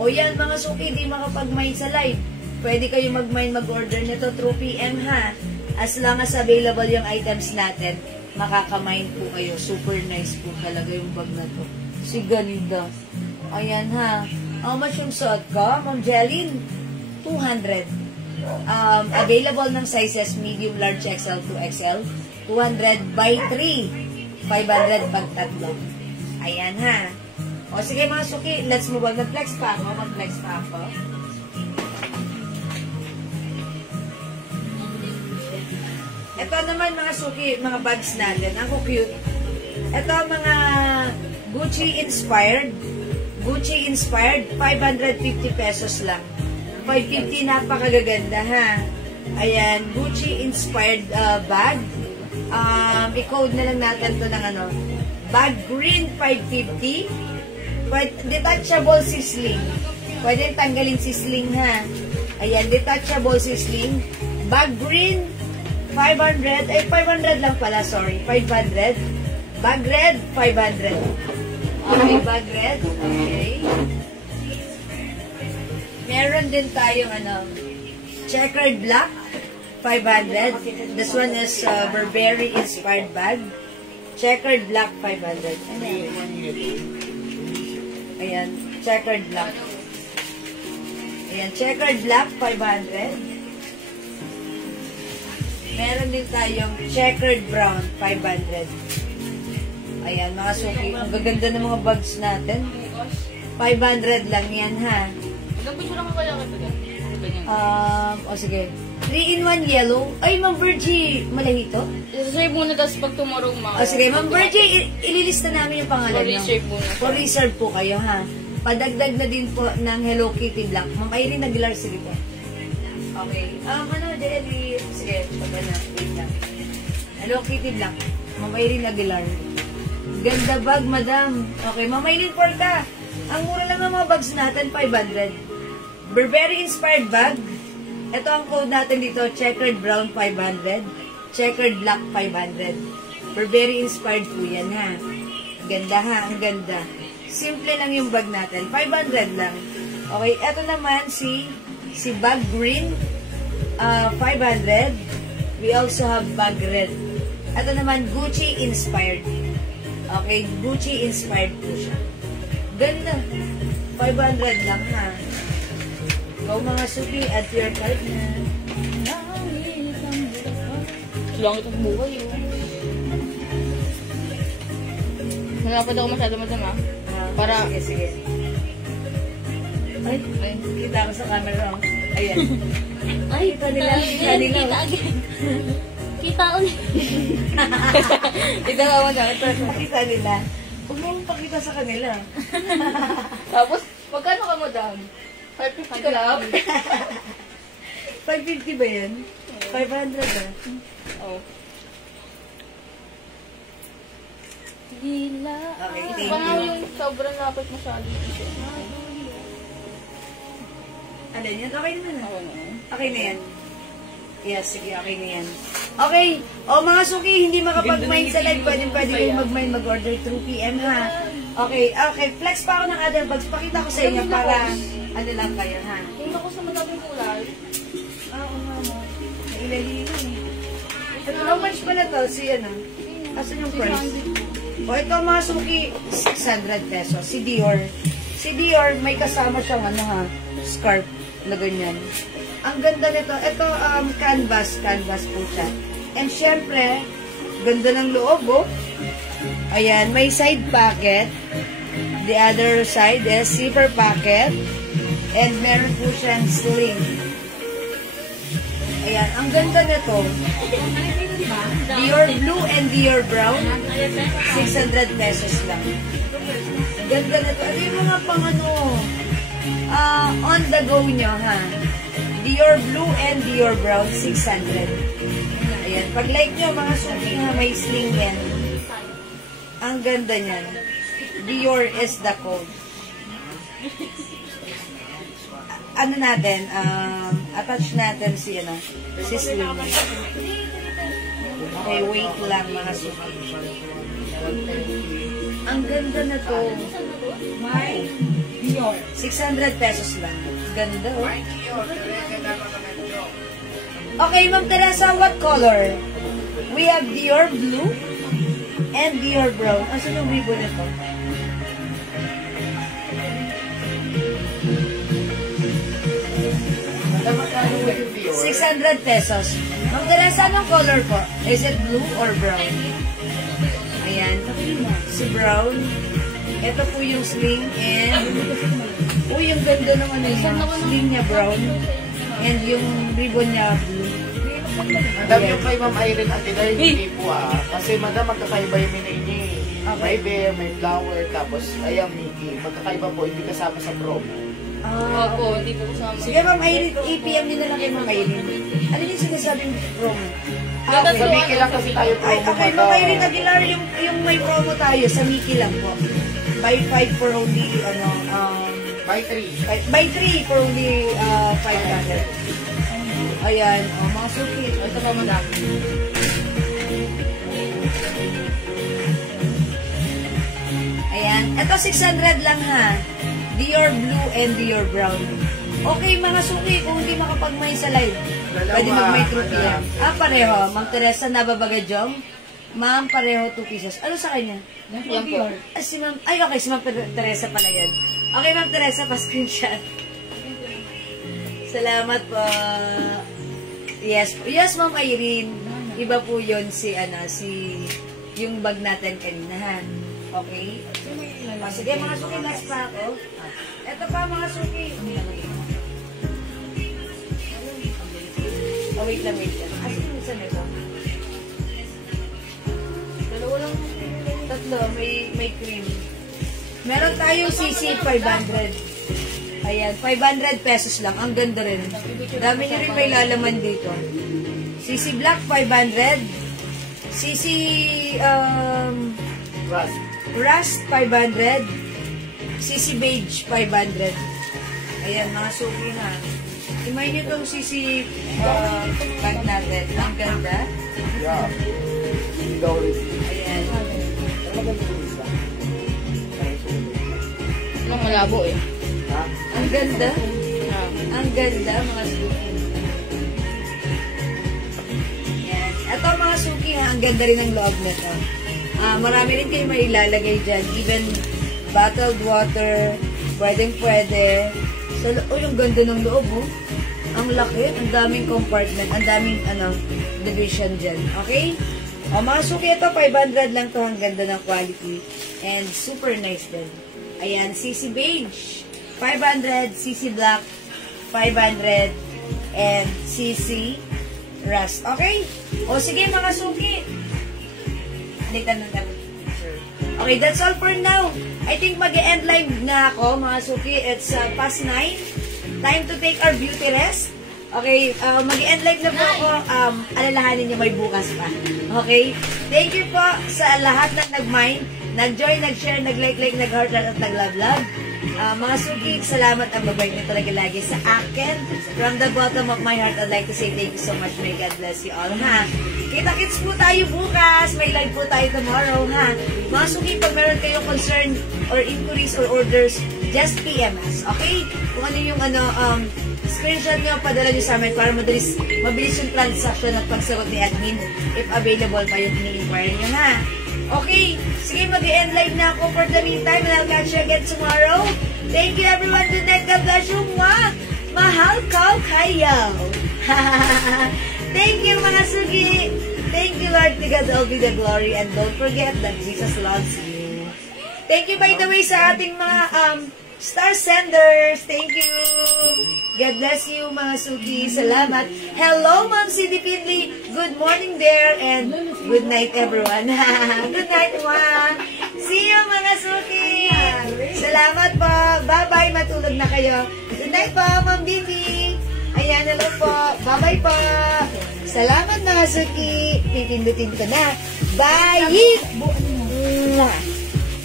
O yan, mga suki, di makapag-mine sa live. Pwede kayo mag-mine, mag-order nito through PM, ha. As long as available yung items natin, makaka-mine po kayo. Super nice po talaga yung bag na to. Si Ganda. Ayan, ha. How much yung suot ko? Ma'am Jeline? 200. Available ng sizes medium, large, XL, 2XL. 200 by 3. 500 pag tatlo. Ayan, ha. O, sige mga suki, let's move on. Mag-flex pa ako. Mag-flex pa ako. Ito naman mga suki, mga bags natin. Ang cute. Ito mga Gucci inspired. Gucci inspired, 550 pesos lang. 550, napakagaganda ha. Ayan, Gucci inspired bag. I-code na lang natin to ng ano. Bag green 550. Detachable si sling. Pwede tanggalin si sling ha. Ayan, detachable si sling. Bag green 500. 500 lang pala, sorry. 500. Bag red 500. Okay, bag red. Okay. Meron din tayong ano, checkered black, 500. This one is Burberry inspired bag. Checkered black, 500. Ayan, checkered black. Ayan, checkered black, 500. Meron din tayong checkered brown, 500. Ayan, mga suki. Ang gaganda ng mga bags natin. 500 lang yan, ha? Ilang piso lang ako kaya kita ganyan? Sige. 3-in-1 yellow. Ay, Ma'am Virgie, malahito? I-reserve muna, tapos pag tomorrow Sige, Ma'am Virgie, ililista namin yung pangalan nyo. reserve muna. For reserve po kayo, ha? Padagdag na din po ng Hello Kitty Black. Ma'am Irene Aguilar, sige po. Okay. Jelly, sige, pagka na, wait lang. Hello Kitty Black. Ma'am Irene Aguilar. Ganda bag, madam. Okay, Ma'am Irene Porta. Ang mura lang ng mga bags natin, 500. Burberry inspired bag. Ito ang code natin dito, checkered brown 500, checkered black 500. Burberry inspired po yan, ha. Ganda, ha, ang ganda. Simple lang yung bag natin, 500 lang. Okay, ito naman si bag green, 500. We also have bag red. Ito naman, Gucci inspired. Okay, Gucci inspired po siya. Ganda. 500 lang, ha. Go mga suki at your card na. Langit ang buhay, oh. Nalapad ako masyado, madam, ah. Para... Sige. Ay, kita ko sa camera. Ayan. Ay, kita nila. Kita nila. Kita ulit. Kita ka mo na. Kita nila. Huwag mo pakita sa kanila. Tapos, magkano ka, madam? 550 ka lang. 550 ba yan? 500 ah. Oh. Gila. Okay, thank Parang you. yung sobrang lapit masyado. Ano yan? Okay naman ah. Ako na. Okay na yan. Yes, sige, okay na yan. Okay. O mga suki, hindi makapag-mind sa live. Pwede kayong mag-mind, mag-order through PM ha. Okay, okay. Flex pa ako ng other bags. Pakita ko sa inyo para ano lang kayo ha. Yung ako sa madaming kulay. Oo nga mo. Nailahilo eh. Ito, how much pala to? Si ano? Asan yung price? O ito mga suki, 600 pesos. Si Dior. Si Dior, may kasama siyang ano ha, scarf na ganyan. Ang ganda nito. Ito, canvas po siya. And syempre, ganda ng loob, oh. Ayan, may side pocket. The other side is zipper pocket. And meron po siyang sling. Ayan, ang ganda nito. Dior blue and Dior brown. 600 pesos lang. Ganda nito. Ano yung mga pang ano, on the go nyo, ha? Dior blue and Dior brown, 600. Ayan. Pag like nyo, mga suki ha, may sling yan. Ang ganda niyan. Dior is the code. Ano natin, attach natin si, ano, si sling. Okay, wait lang mga suki. Ang ganda na to. May Dior. 600 pesos lang. Ganda, oh. Okay, Ma'am Teresa, what color? We have Dior blue and Dior brown. Asan yung ribbon nito? $600 pesos. Ma'am Teresa, anong color po? Is it blue or brown? Ayan. Si brown. Ito po yung sling and yung ganda naman niya. Sling niya brown and yung ribbon niya blue. Madam, yung kay Ma'am Irene Aguilar, hindi po kasi madam, magkakaiba yung minay niya eh. May bear, may flower, tapos ayan, Mickey. Magkakaiba po, hindi kasama sa promo. Opo, hindi po kasama. Sige, Ma'am Irene, i-PM nyo na lang kay Ma'am Irene. Ano yung sinasabing promo? Dapat Okay. po, Miki lang kasi tayo Ay, okay, Ma'am Irene Aguilar, yung may promo tayo sa Miki lang po. Buy 5 for only, By 3. buy 3 for only 500. Ayan, mga suki. ito pa madam. Ayan, ito 600 lang ha. Dior Blue and Dior Brown. Okay, mga suki, kung hindi makapag-may sa live, pwede mag-may 2 PM. Pareho. Ma'am Teresa, nababagajong. Ma'am, pareho 2 pieces. Ano sa kanya? Yan po. Si Ma'am, ay okay, si Ma'am Teresa pala yan. Okay, Ma'am Teresa, pa-screenshot. Salamat po. Yes, Ma'am Irene. Iba po yun si yung bag natin kanina, ha? Okay? Sige, mga suki, last pa ako. Ito pa, mga suki. Oh, wait lang. Asa yung isa nito? Dalawa lang. Tatlo, may cream. Meron tayong CC 500. Ayan, 500 pesos lang. Ang ganda rin. Dami nyo rin may lalaman dito. CC Black 500. CC Rust 500. CC Beige 500. Ayan, mga suki na. Imay nyo itong CC bag natin. Ang ganda. Yeah. Ikaw rin. Ayan. Anong malabo eh. Ha? Ang ganda. Ang ganda, mga suki. Ayan. Ito, mga suki, ha, ang ganda rin ng loob nito. Marami rin kayo may ilalagay dyan. Even bottled water. Pwedeng-pwede. So, yung ganda ng loob, oh. Ang laki. Ang daming compartment. Ang daming, division dyan. Okay? O, mga suki, ito, 500 lang to. Ang ganda ng quality. And super nice din. Ayan, CC Beige. 500, CC Black, 500, and CC Rust. Okay? O sige mga suki. Dalitan ng kami. Okay, that's all for now. I think mag-e-end live na ako mga suki. It's past 9. Time to take our beauty rest. Okay, mag-e-end live na po ako. Alalahanin niyo may bukas pa. Okay? Thank you po sa lahat na nag-mind, nag-join, nag-share, nag-like, nag-heart, at nag-love. Mga suki, salamat ang babay niyo talaga lagi sa akin. From the bottom of my heart, I'd like to say thank you so much. May God bless you all, ha? Kita-kits po tayo bukas. May live po tayo tomorrow, ha? Mga suki, pag meron kayong concern or inquiries or orders, just PM us, okay? Kung ano yung screenshot nyo, padala nyo sa amin para mabilis yung transaction at pagsagot ni admin if available pa yung ini-inquire nyo, ha? Okay, sige, mag-end live na ako for the meantime and I'll catch you again tomorrow. Thank you everyone. Good night. God bless you. Mahal ko kayo. Thank you mga sugi. Thank you Lord. To God all be the glory and don't forget that Jesus loves you. Thank you by the way sa ating mga star senders. Thank you. God bless you mga sugi. Salamat. Hello Ma'am Cindy Pindley. Good morning there and good night everyone. Good night Ma. See you mga sugi. Salamat po. Bye-bye. Matulog na kayo. Good night po Ma'am Bibi. Ayan, hello po. Bye-bye po. Salamat mga sugi. Pipindutin ko na. Bye.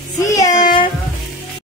See ya.